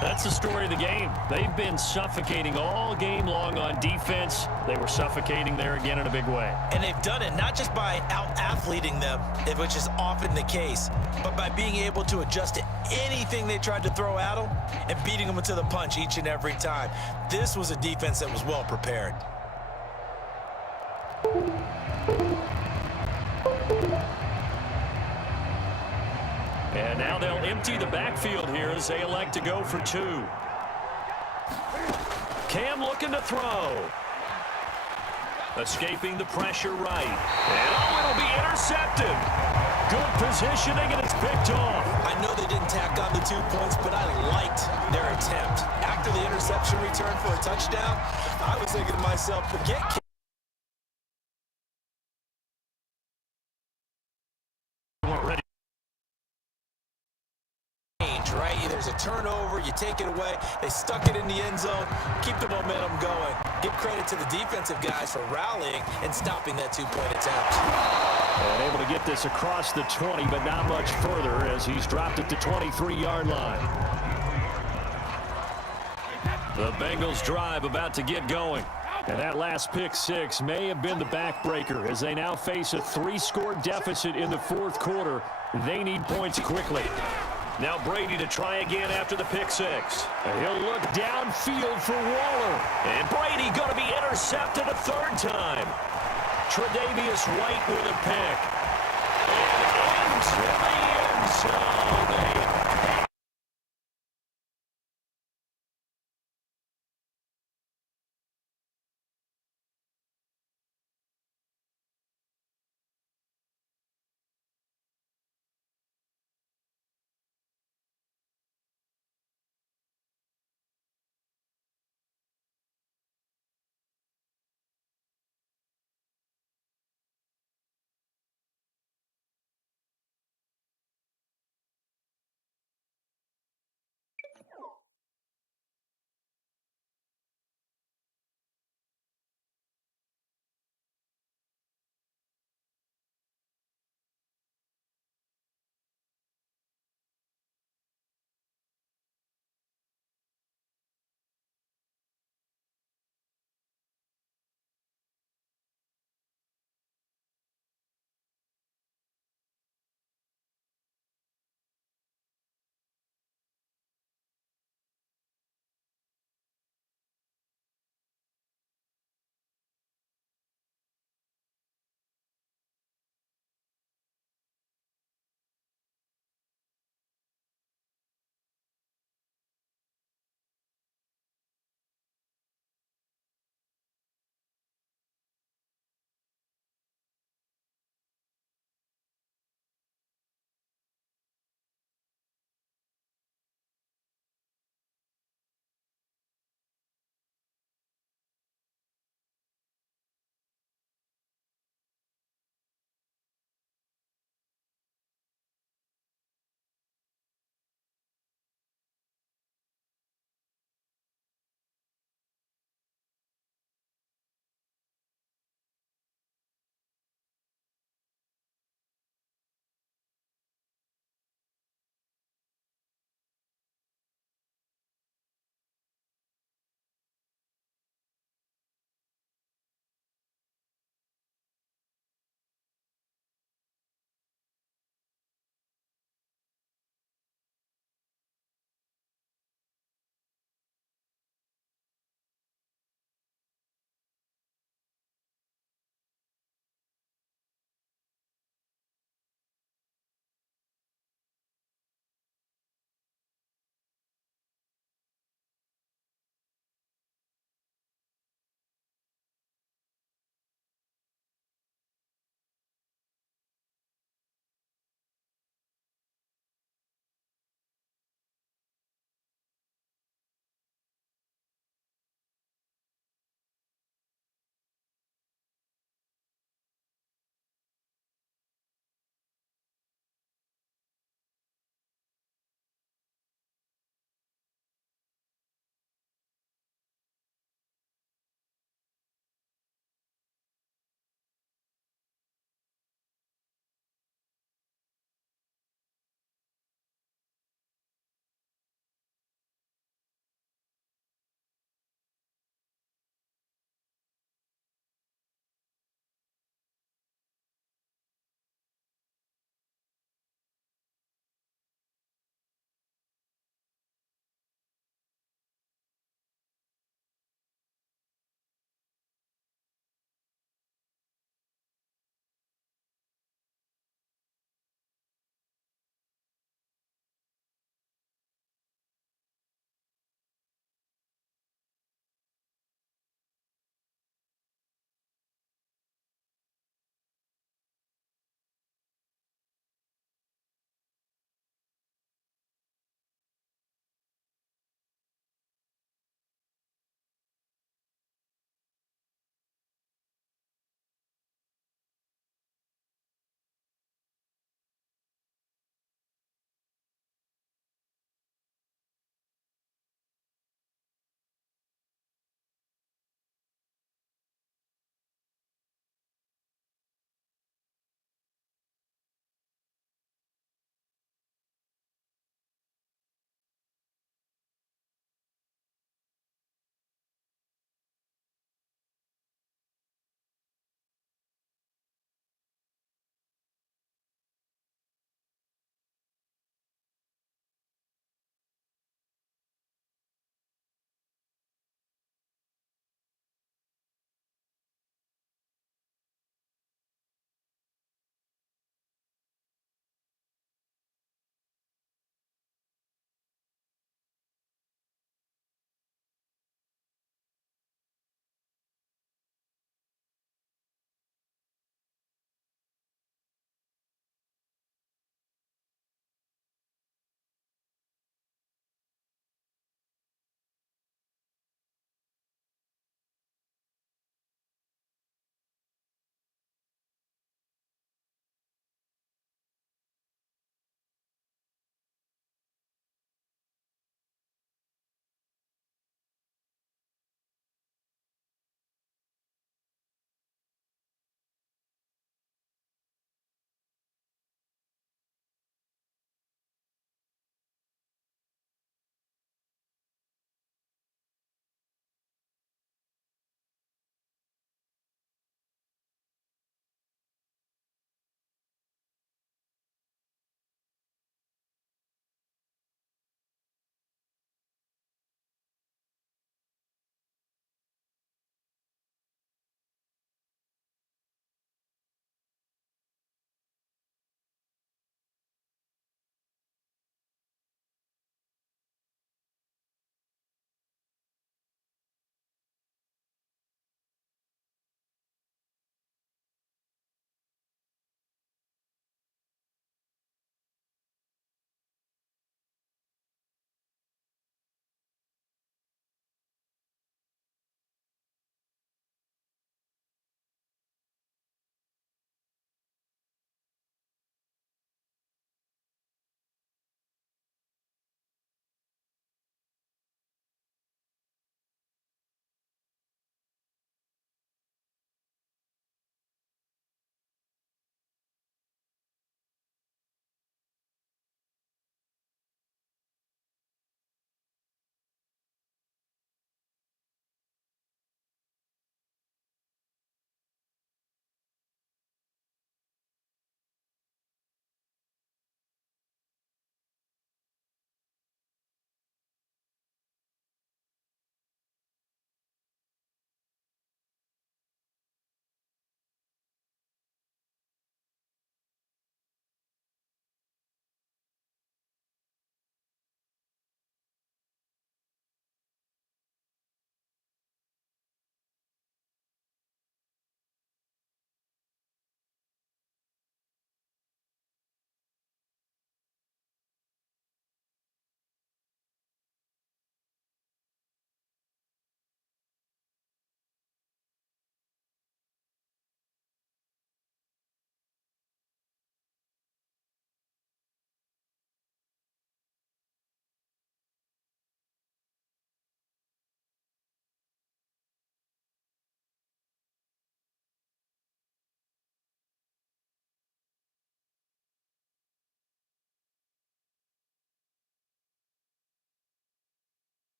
That's the story of the game. They've been suffocating all game long on defense. They were suffocating there again in a big way. And they've done it not just by out-athleting them, which is often the case, but by being able to adjust to anything they tried to throw at them and beating them to the punch each and every time. This was a defense that was well prepared. And now they'll empty the backfield here as they elect to go for 2. Cam looking to throw. Escaping the pressure right. And it'll be intercepted. Good positioning, and it's picked off. I know they didn't tack on the 2 points, but I liked their attempt. After the interception return for a touchdown, I was thinking to myself, forget right? There's a turnover, you take it away, they stuck it in the end zone, keep the momentum going. Give credit to the defensive guys for rallying and stopping that 2-point attempt. And able to get this across the 20, but not much further as he's dropped at the 23-yard line. The Bengals drive about to get going. And that last pick 6 may have been the backbreaker as they now face a 3-score deficit in the 4th quarter. They need points quickly. Now Brady to try again after the pick 6. And he'll look downfield for Waller. And Brady going to be intercepted a 3rd time. Tre'Davious White with a pick. And into the end zone.